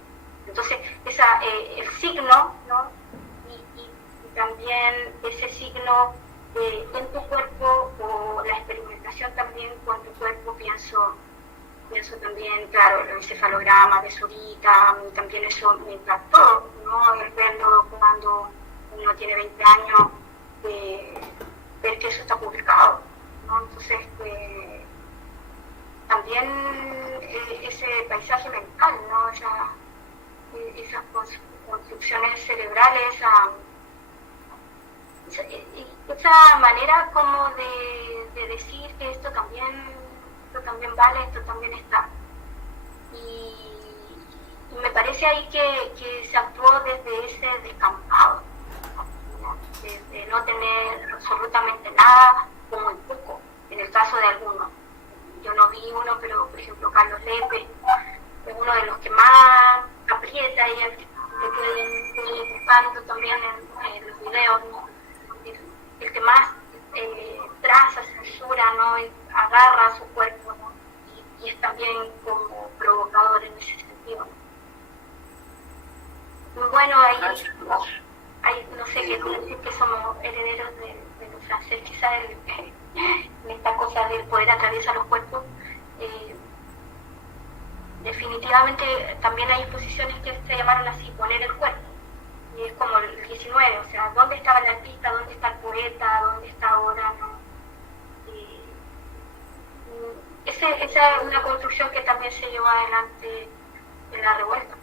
Entonces, el signo, ¿no? Y también ese signo en tu cuerpo, o la experimentación también con tu cuerpo, pienso también, claro, el encefalograma de Zurita, a mí también eso me impactó, ¿no? El verlo cuando uno tiene 20 años, ver que eso está publicado, ¿no? Entonces, también ese paisaje mental, ¿no? Esas construcciones cerebrales, esa manera como de decir que esto también vale, esto también está. Y me parece ahí que se actuó desde ese descampado, ¿no? De no tener absolutamente nada, como muy poco, en el caso de algunos. Yo no vi uno, pero por ejemplo Carlos Lepe es uno de los que más aprieta, y el que pueden ir buscando también en los videos, ¿no? El que más traza, censura, ¿no? Y agarra a su cuerpo, ¿no? Y es también como provocador en ese sentido. Bueno, ahí no sé qué decir, que somos herederos de los franceses, quizás en esta cosa del poder atraviesa los cuerpos. Definitivamente también hay exposiciones que se llamaron así, poner el cuerpo, y es como el 19, o sea, ¿dónde estaba el artista? ¿Dónde está el poeta? ¿Dónde está ahora? ¿No? Esa es una construcción que también se llevó adelante en la revuelta.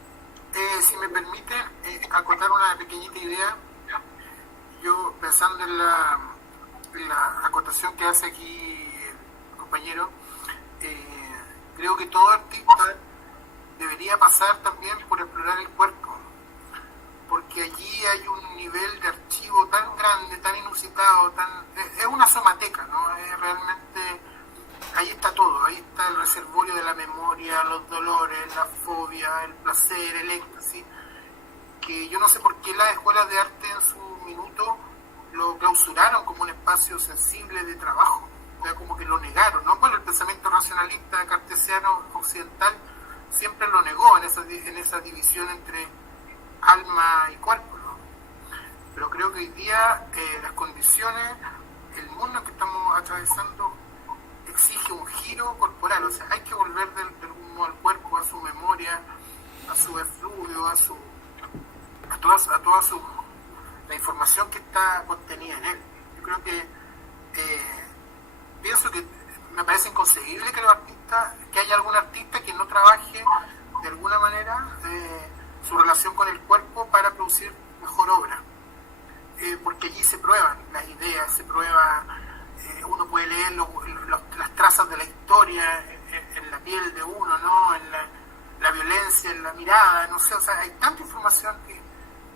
Si me permite acotar una pequeñita idea, yo pensando en la acotación que hace aquí el compañero, creo que todo artista debería pasar también por explorar el cuerpo, porque allí hay un nivel de archivo tan grande, tan inusitado, es una somateca, ¿no? Realmente ahí está todo, ahí está el reservorio de la memoria, los dolores, la fobia, el placer, el éxtasis, que yo no sé por qué las escuelas de arte en su minuto lo clausuraron como un espacio sensible de trabajo, o sea, como que lo negaron, ¿no? Bueno, el pensamiento racionalista cartesiano occidental siempre lo negó en esa división entre alma y cuerpo, ¿no? Pero creo que hoy día las condiciones, el mundo que estamos atravesando exige un giro corporal, o sea, hay que volver de algún modo al cuerpo, a su memoria, a su efluvio, a toda la información que está contenida en él. Yo creo que pienso que me parece inconcebible que los artistas, que haya algún artista que no trabaje de alguna manera su relación con el cuerpo para producir mejor obra. Porque allí se prueban las ideas, se prueba, uno puede leer las trazas de la historia en la piel de uno, ¿no? En la violencia, en la mirada, no sé, o sea, hay tanta información que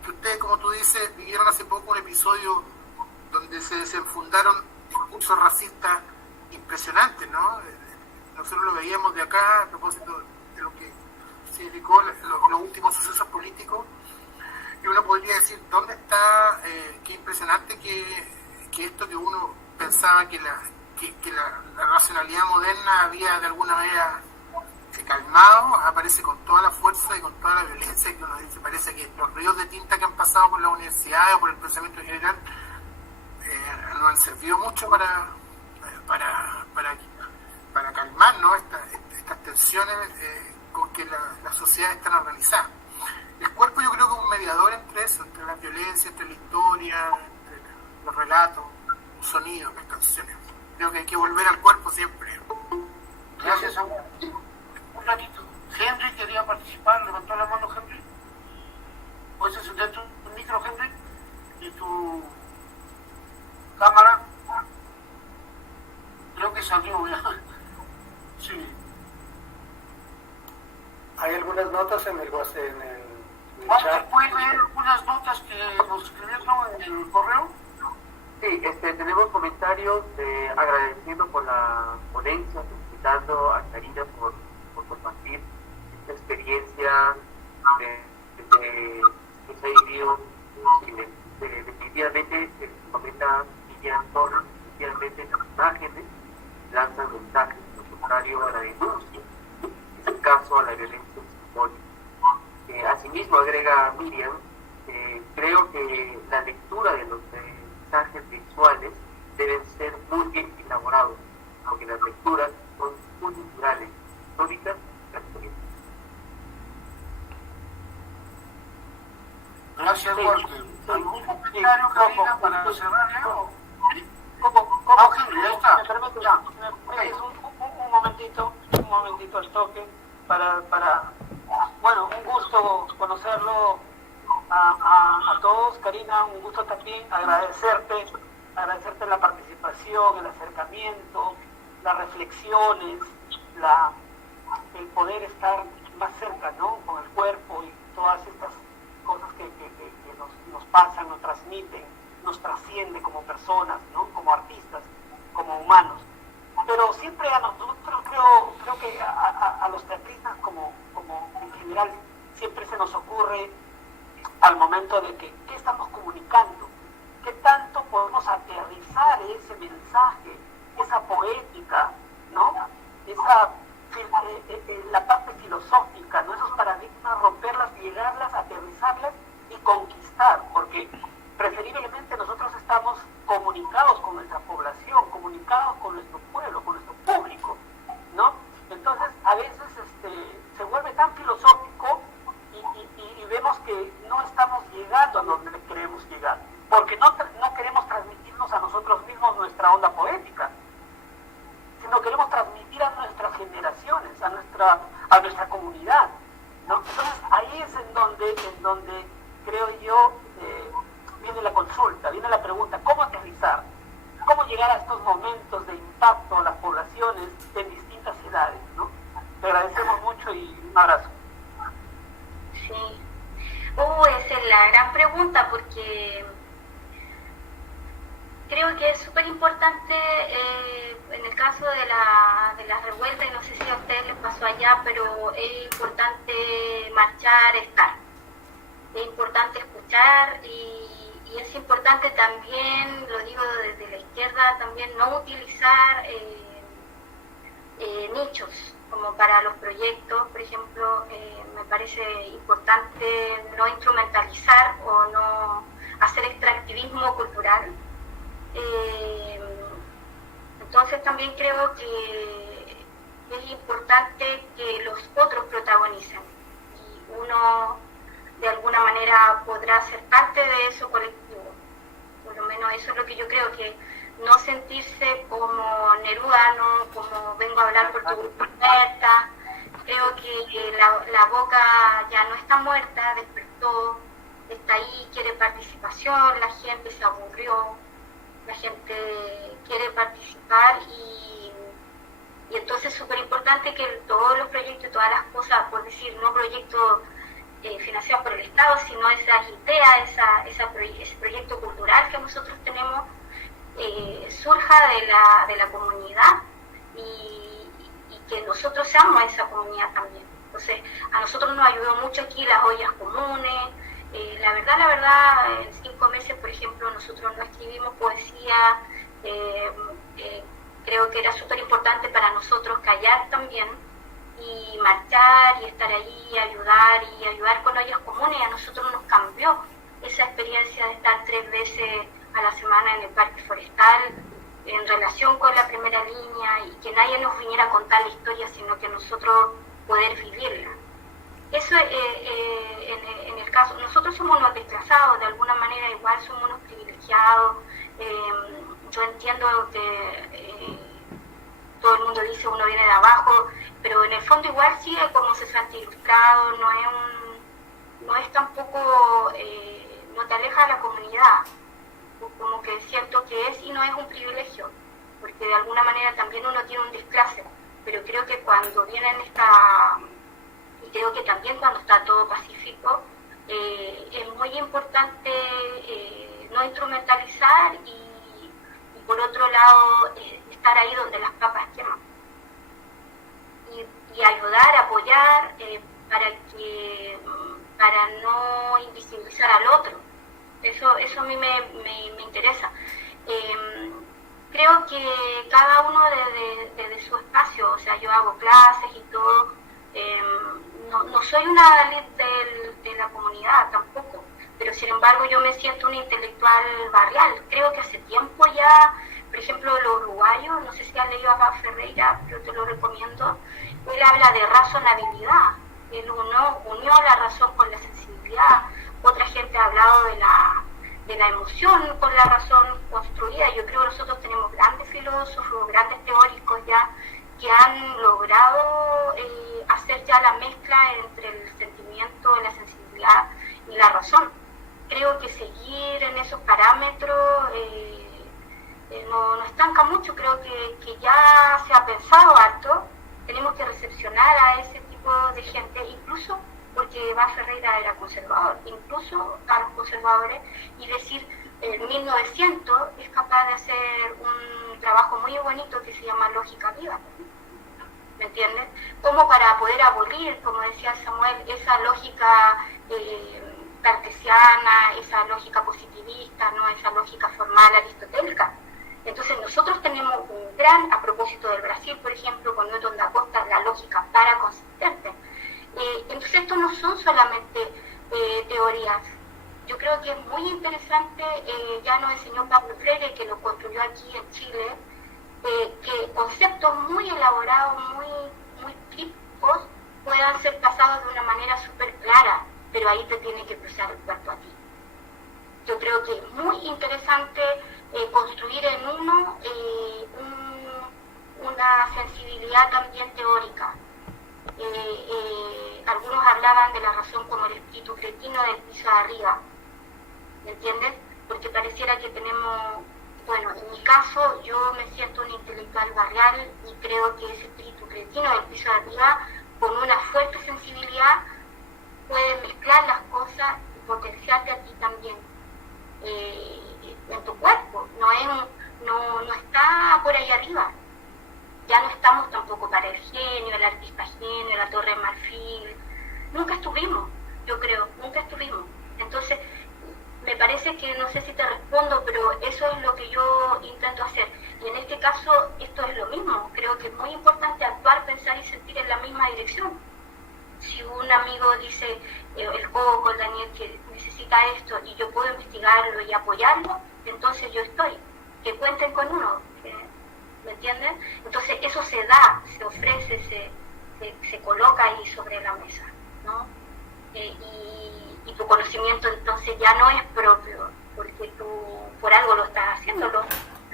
ustedes, como tú dices, vivieron hace poco un episodio donde se desenfundaron discursos racistas impresionantes, ¿no? Nosotros lo veíamos de acá a propósito de lo que significó los últimos sucesos políticos, y uno podría decir, ¿dónde está? Qué impresionante que esto que uno pensaba que la racionalidad moderna había de alguna manera calmado, aparece con toda la fuerza y con toda la violencia, que uno dice, parece que los ríos de tinta que han pasado por la universidad o por el pensamiento en general no han servido mucho para calmar, ¿no? estas tensiones con que las sociedades están organizadas. El cuerpo yo creo que es un mediador entre eso, entre la violencia, entre la historia, entre los relatos, los sonidos, las canciones. Creo que hay que volver al cuerpo siempre. Gracias, Samuel. Un ratito. Henry quería participar, levantó la mano Henry. ¿Puedes encender tu micro, Henry? Y tu cámara. Creo que salió ya. Sí. Hay algunas notas en el chat. ¿Puedes leer algunas notas que nos escribieron en el correo? Sí, tenemos comentarios agradeciendo por la ponencia, felicitando a Karina por compartir esta experiencia que se ha vivido. Definitivamente, se comenta Guillermo Torres, definitivamente las imágenes lanzan mensajes, lo contrario a la denuncia, en este caso a la violencia simbólica. Asimismo, agrega Miriam, creo que la lectura de los mensajes visuales deben ser muy bien elaborados, porque las lecturas son muy culturales, históricas y actuales. Gracias, Walter. ¿Algún comentario, Karina, para cerrar ya? Henry, ahí está. Me permite, un momentito al toque para bueno, un gusto conocerlo a todos. Karina, un gusto también agradecerte la participación, el acercamiento, las reflexiones, el poder estar más cerca, ¿no? Con el cuerpo y todas estas cosas que nos pasan, nos transmiten, nos trasciende como personas, ¿no? Como artistas, como humanos. Pero siempre a nosotros creo que a los teatristas como en general siempre se nos ocurre al momento de que ¿qué estamos comunicando? ¿Qué tanto podemos aterrizar ese mensaje, esa poética, ¿no? La parte filosófica, ¿no? Esos paradigmas, romperlas, llegarlas, aterrizarlas y conquistar, porque preferiblemente nosotros estamos comunicados con nuestra población, comunicados con nuestro pueblo, con nuestro público, ¿no? Entonces, a veces se vuelve tan filosófico y vemos que no estamos llegando a donde queremos llegar, porque no queremos transmitirnos a nosotros mismos nuestra onda poética, sino queremos transmitir a nuestras generaciones, a nuestra comunidad, ¿no? Entonces, ahí es en donde creo yo viene la consulta, viene la pregunta, ¿cómo aterrizar? ¿Cómo llegar a estos momentos de impacto a las poblaciones en distintas edades, ¿no? Te agradecemos mucho y un abrazo. Sí. Esa es la gran pregunta, porque creo que es súper importante en el caso de la revuelta, y no sé si a ustedes les pasó allá, pero es importante marchar, estar. Es importante escuchar y es importante también, lo digo desde la izquierda, también no utilizar nichos como para los proyectos. Por ejemplo, me parece importante no instrumentalizar o no hacer extractivismo cultural. Entonces también creo que es importante que los otros protagonicen y uno de alguna manera podrá ser parte de eso colectivo. Por lo menos eso es lo que yo creo, que no sentirse como Neruda, ¿no? Como vengo a hablar por tu muerta. Creo que la boca ya no está muerta, despertó, está ahí, quiere participación, la gente se aburrió, la gente quiere participar y entonces es súper importante que todos los proyectos, todas las cosas, por decir, no proyectos financiados por el Estado, sino esas ideas, ese proyecto cultural que nosotros tenemos, surja de la comunidad y que nosotros seamos esa comunidad también. Entonces, a nosotros nos ayudó mucho aquí las ollas comunes. La verdad, en 5 meses, por ejemplo, nosotros no escribimos poesía. Creo que era súper importante para nosotros callar también y marchar y estar ahí y ayudar con ollas comunes. A nosotros nos cambió esa experiencia de estar 3 veces a la semana en el parque forestal en relación con la primera línea y que nadie nos viniera a contar la historia, sino que nosotros poder vivirla. Eso en el caso, nosotros somos unos desplazados, de alguna manera igual somos unos privilegiados. Yo entiendo que todo el mundo dice uno viene de abajo, pero en el fondo igual sigue como cesante ilustrado, no es tampoco, no te aleja de la comunidad, como que siento que es y no es un privilegio, porque de alguna manera también uno tiene un desclase, pero creo que cuando vienen y creo que también cuando está todo pacífico, es muy importante no instrumentalizar y por otro lado estar ahí donde las papas queman y ayudar, apoyar para no invisibilizar al otro. Eso a mí me interesa. Creo que cada uno desde su espacio, o sea, yo hago clases y todo, no soy una Dalit de la comunidad tampoco, pero sin embargo yo me siento una intelectual barrial. Creo que hace tiempo ya, por ejemplo, los uruguayos, no sé si has leído a Pablo Ferreira, yo te lo recomiendo, él habla de razonabilidad, él unió la razón con la sensibilidad. Otra gente ha hablado de la emoción con la razón construida. Yo creo que nosotros tenemos grandes filósofos, grandes teóricos ya que han logrado hacer ya la mezcla entre el sentimiento, la sensibilidad y la razón. Creo que seguir en esos parámetros no estanca mucho. Creo que ya se ha pensado harto. Tenemos que recepcionar a ese tipo de gente, incluso porque Bas Ferreira era conservador, incluso a los conservadores, y decir, en 1900 es capaz de hacer un trabajo muy bonito que se llama lógica viva, ¿me entiendes? Como para poder abolir, como decía Samuel, esa lógica cartesiana, esa lógica positivista, ¿no? Esa lógica formal aristotélica. Entonces nosotros tenemos un gran, a propósito del Brasil, por ejemplo, con Newton da Costa, la lógica paraconsistente. Entonces estos no son solamente teorías. Yo creo que es muy interesante, ya nos enseñó Pablo Freire, que lo construyó aquí en Chile, que conceptos muy elaborados, muy crípticos, puedan ser pasados de una manera súper clara, pero ahí te tiene que cruzar el cuerpo a ti. Yo creo que es muy interesante construir en uno una sensibilidad también teórica. Algunos hablaban de la razón como el espíritu cretino del piso de arriba, ¿me entiendes? Porque pareciera que tenemos, bueno, en mi caso yo me siento un intelectual barrial y creo que ese espíritu cretino del piso de arriba, con una fuerte sensibilidad, puede mezclar las cosas y potenciarte a ti también en tu cuerpo. No está por ahí arriba. Ya no estamos tampoco para el genio, el artista genio, la torre de marfil. Nunca estuvimos, yo creo, nunca estuvimos. Entonces, me parece que, no sé si te respondo, pero eso es lo que yo intento hacer. Y en este caso, esto es lo mismo. Creo que es muy importante actuar, pensar y sentir en la misma dirección. Si un amigo dice, el Coco, el Daniel, que necesita esto y yo puedo investigarlo y apoyarlo, entonces yo estoy. Que cuenten con uno. ¿Me entienden? Entonces eso se da, se ofrece, se coloca ahí sobre la mesa, ¿no? Y tu conocimiento entonces ya no es propio, porque tú por algo lo estás haciendo,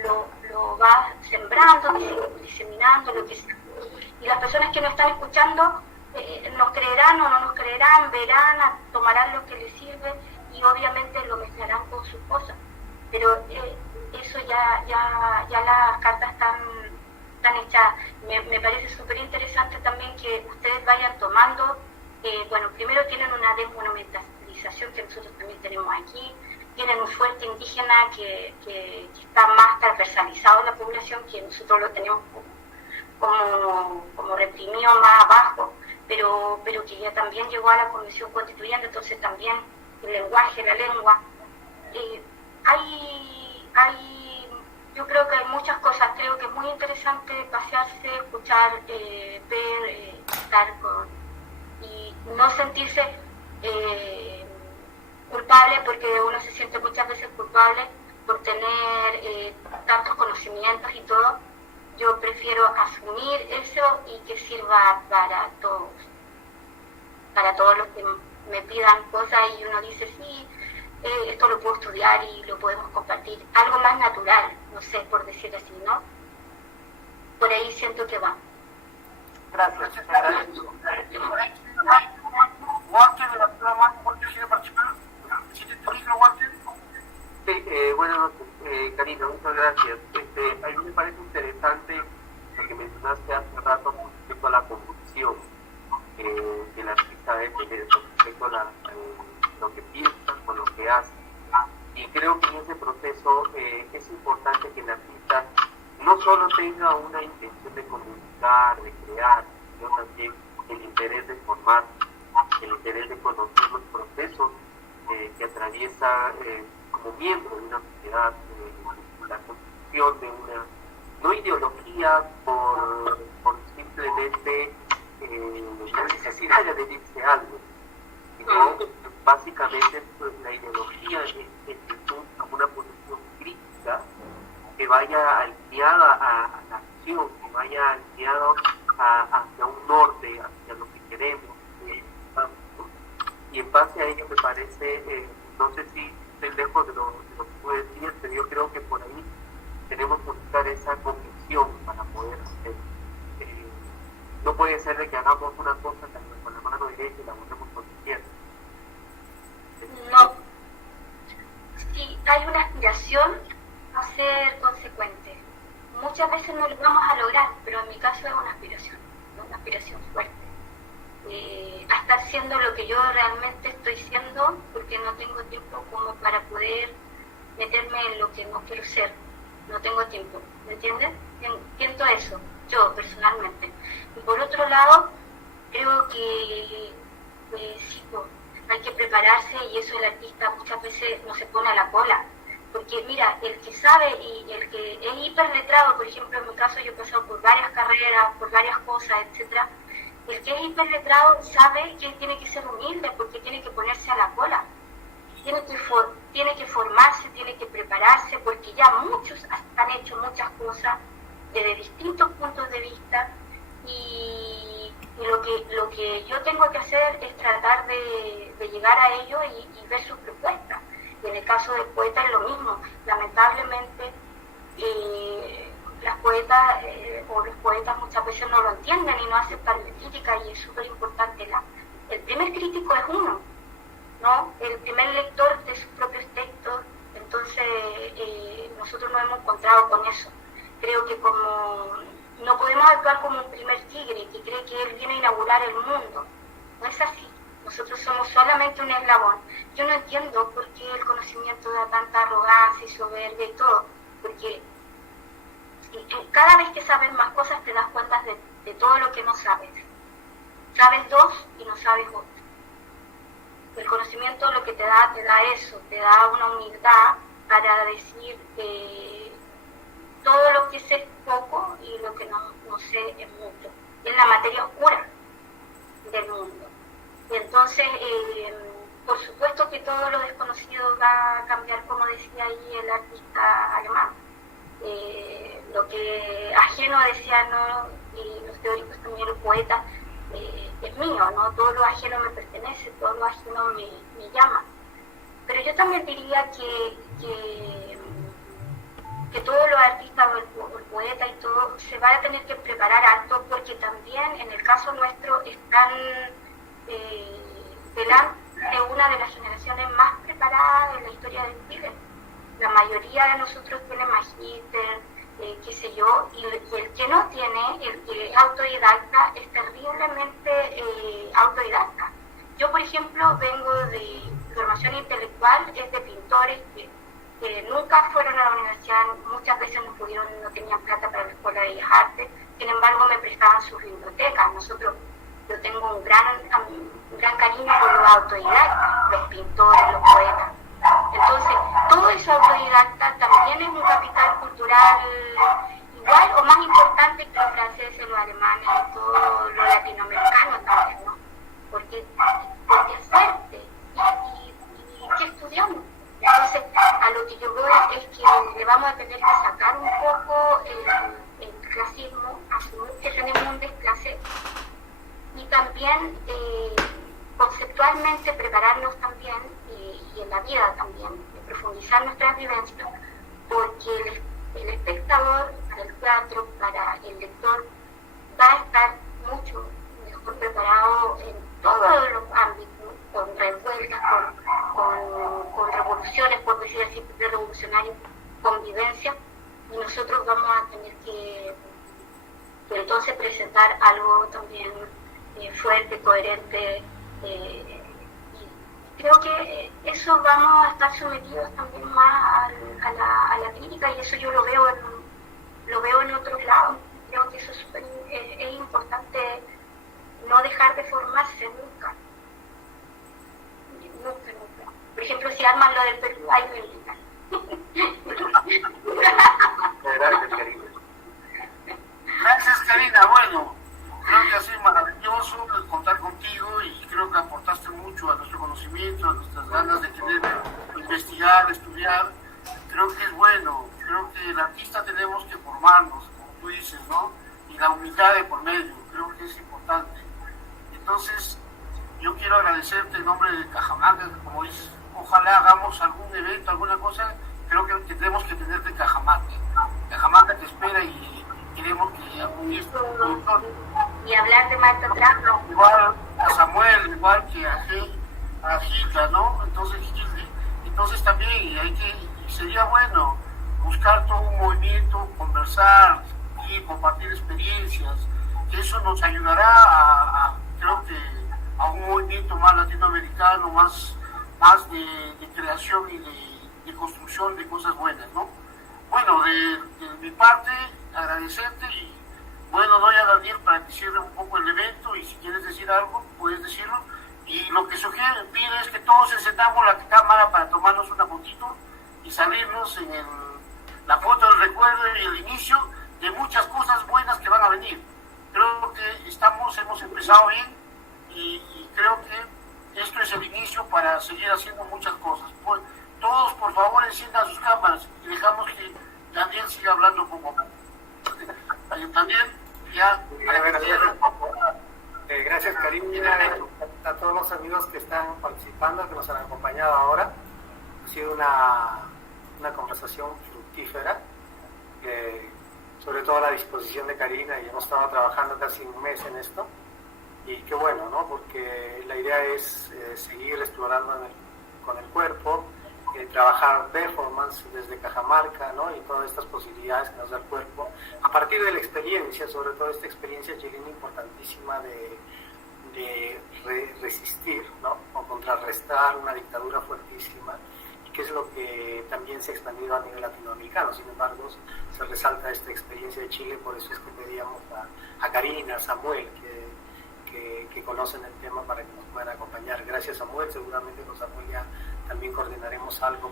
lo va sembrando, diseminando, lo que sea. Y las personas que nos están escuchando nos creerán o no nos creerán, verán, tomarán lo que les sirve y obviamente lo mezclarán con sus cosas. Pero eso ya las cartas están hechas. Me parece súper interesante también que ustedes vayan tomando, bueno, primero tienen una desmonumentalización que nosotros también tenemos aquí, tienen un fuerte indígena que está más transversalizado en la población, que nosotros lo tenemos como reprimido más abajo, pero que ya también llegó a la Convención Constituyente, entonces también el lenguaje, la lengua. Yo creo que hay muchas cosas, creo que es muy interesante pasearse, escuchar, ver, estar y no sentirse culpable, porque uno se siente muchas veces culpable por tener tantos conocimientos y todo. Yo prefiero asumir eso y que sirva para todos los que me pidan cosas y uno dice, sí, esto lo puedo estudiar y lo podemos compartir. Algo más natural, no sé, por decir así, ¿no? Por ahí siento que va. Gracias. Walter, de la programa, Walter, ¿quiere participar? ¿Siente tu micro, Walter? Sí, buenas noches, Karina, muchas gracias. A mí me parece interesante lo que mencionaste hace rato con respecto a la convulsión que la artista debe tener con respecto a lo que piensa, con lo que hace. Y creo que en ese proceso es importante que el artista no solo tenga una intención de comunicar, de crear, sino también el interés de formar, el interés de conocer los procesos que atraviesa como miembro de una sociedad, la construcción de una, no ideología por simplemente la necesidad de adherirse a algo, sino básicamente pues, la ideología en virtud a una posición crítica que vaya alineada a la acción, que vaya alineada hacia un norte, hacia lo que queremos. Y en base a ello me parece, no sé si estoy lejos de lo que tú decías, pero yo creo que por ahí tenemos que buscar esa convicción para poder hacer. No puede ser de que hagamos una cosa con la mano derecha y la volvemos con la izquierda. No. Si hay una aspiración a ser consecuente, muchas veces no lo vamos a lograr, pero en mi caso es una aspiración fuerte. A estar siendo lo que yo realmente estoy siendo, porque no tengo tiempo como para poder meterme en lo que no quiero ser. No tengo tiempo, ¿me entiendes? Siento eso, yo personalmente. Y por otro lado, creo que sí, hay que prepararse, y eso el artista muchas veces no se pone a la cola. Porque mira, el que sabe y el que es hiperletrado, por ejemplo, en mi caso yo he pasado por varias carreras, por varias cosas, etcétera. El que es hiperletrado sabe que tiene que ser humilde, porque tiene que ponerse a la cola. Tiene que formarse, tiene que prepararse, porque ya muchos han hecho muchas cosas desde distintos puntos de vista, y lo que yo tengo que hacer es tratar de llegar a ellos y ver sus propuestas. Y en el caso del poeta es lo mismo. Lamentablemente las poetas o los poetas muchas veces no lo entienden y no aceptan la crítica, y es súper importante. El primer crítico es uno, ¿no? El primer lector de sus propios textos. Entonces nosotros nos hemos encontrado con eso. Creo que como no podemos actuar como un primer tigre que cree que él viene a inaugurar el mundo. No es así. Nosotros somos solamente un eslabón. Yo no entiendo por qué el conocimiento da tanta arrogancia y soberbia y todo, porque cada vez que sabes más cosas te das cuenta de todo lo que no sabes. Sabes dos y no sabes otro. El conocimiento lo que te da eso, te da una humildad para decir todo lo que sé es poco y lo que no sé es mucho. Es la materia oscura del mundo. Y entonces, por supuesto que todo lo desconocido va a cambiar, como decía ahí el artista alemán. Lo que ajeno, decía, ¿no? Y los teóricos también, los poetas, es mío, ¿no? Todo lo ajeno me pertenece, todo lo ajeno me llama. Pero yo también diría que que todos los artistas, el poeta y todo, se va a tener que preparar harto, porque también en el caso nuestro están delante de una de las generaciones más preparadas en la historia del Chile. La mayoría de nosotros tiene magíster, qué sé yo, y el que no tiene, el que es autodidacta, es terriblemente autodidacta. Yo, por ejemplo, vengo de formación intelectual, es de pintores que nunca fueron a la universidad, muchas veces no tenían plata para la Escuela de Bellas Artes, sin embargo me prestaban sus bibliotecas. Yo tengo un gran cariño por los autodidactas, los pintores, los poetas. Entonces, todo eso autodidacta también es un capital cultural igual o más importante que los franceses, los alemanes y todo lo latinoamericano también, ¿no? Porque es fuerte y que estudiamos. Entonces, a lo que yo voy es que le vamos a tener que sacar un poco el clasismo, asumir que tenemos un desclase y también conceptualmente prepararnos también y en la vida también, profundizar nuestras vivencias, porque el espectador, para el teatro, para el lector, va a estar mucho mejor preparado en todos los ámbitos, con revueltas, con revoluciones, por decir así, revolucionarios, convivencia, y nosotros vamos a tener que entonces presentar algo también fuerte, coherente, y creo que eso vamos a estar sometidos también más a la crítica, y eso yo lo veo en otros lados. Creo que eso es importante, no dejar de formarse nunca. Por ejemplo, si arman lo del Perú, ahí me invitan. Gracias, Karina. Bueno, creo que ha sido maravilloso contar contigo y creo que aportaste mucho a nuestro conocimiento, a nuestras ganas de querer investigar, estudiar. Creo que es bueno, creo que el artista tenemos que formarnos, como tú dices, ¿no? Y la humildad de por medio, creo que es importante. Entonces, yo quiero agradecerte en nombre de Cajamarca, como dices, ojalá hagamos algún evento, alguna cosa, creo que tenemos que tenerte en Cajamarca. Cajamarca te espera y queremos que algún día y hablar de Marta Trump. Igual a Samuel, igual que a Gilda, ¿no? Entonces también sería bueno buscar todo un movimiento, conversar y compartir experiencias, que eso nos ayudará creo que a un movimiento más latinoamericano, más de creación y de construcción de cosas buenas, ¿no? Bueno, de mi parte, agradecerte y bueno, doy a Daniel para que cierre un poco el evento y si quieres decir algo, puedes decirlo. Y lo que pido es que todos encendamos la cámara para tomarnos una fotito y salirnos en la foto del recuerdo y el inicio de muchas cosas buenas que van a venir. Creo que hemos empezado bien y creo que esto es el inicio para seguir haciendo muchas cosas. Pues, todos, por favor, enciendan sus cámaras y dejamos que Daniel siga hablando poco a poco. También, ya. Gracias, Karina, a todos los amigos que están participando, que nos han acompañado ahora. Ha sido una conversación fructífera, sobre todo a la disposición de Karina, y hemos estado trabajando casi un mes en esto. Y qué bueno, ¿no? Porque la idea es seguir explorando con el cuerpo, trabajar performance desde Cajamarca, ¿no? Y todas estas posibilidades que nos da el cuerpo, a partir de la experiencia, sobre todo esta experiencia chilena importantísima de resistir, ¿no? O contrarrestar una dictadura fuertísima, y que es lo que también se ha expandido a nivel latinoamericano. Sin embargo, se resalta esta experiencia de Chile, por eso es que pedíamos a Karina, a Samuel, que conocen el tema, para que nos puedan acompañar. Gracias, Samuel. Seguramente con Samuel ya también coordinaremos algo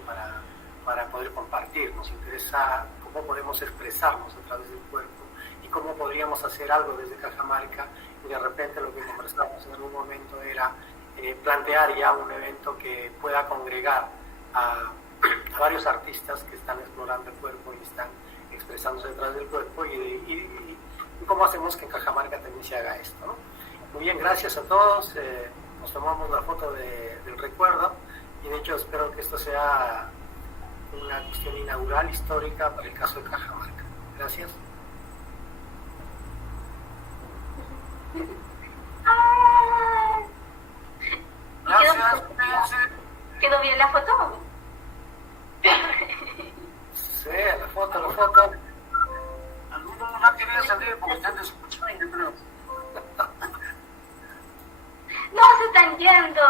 para poder compartir. Nos interesa cómo podemos expresarnos a través del cuerpo y cómo podríamos hacer algo desde Cajamarca, y de repente lo que conversamos en algún momento era plantear ya un evento que pueda congregar a varios artistas que están explorando el cuerpo y están expresándose detrás del cuerpo, y cómo hacemos que en Cajamarca también se haga esto, ¿no? Muy bien, gracias a todos. Nos tomamos la foto del recuerdo, y de hecho espero que esto sea una cuestión inaugural histórica para el caso de Cajamarca. Gracias. ¿Quedó bien la foto? Sí, la foto. Algunos no querían salir porque están desespechados, yo creo. No, se están yendo.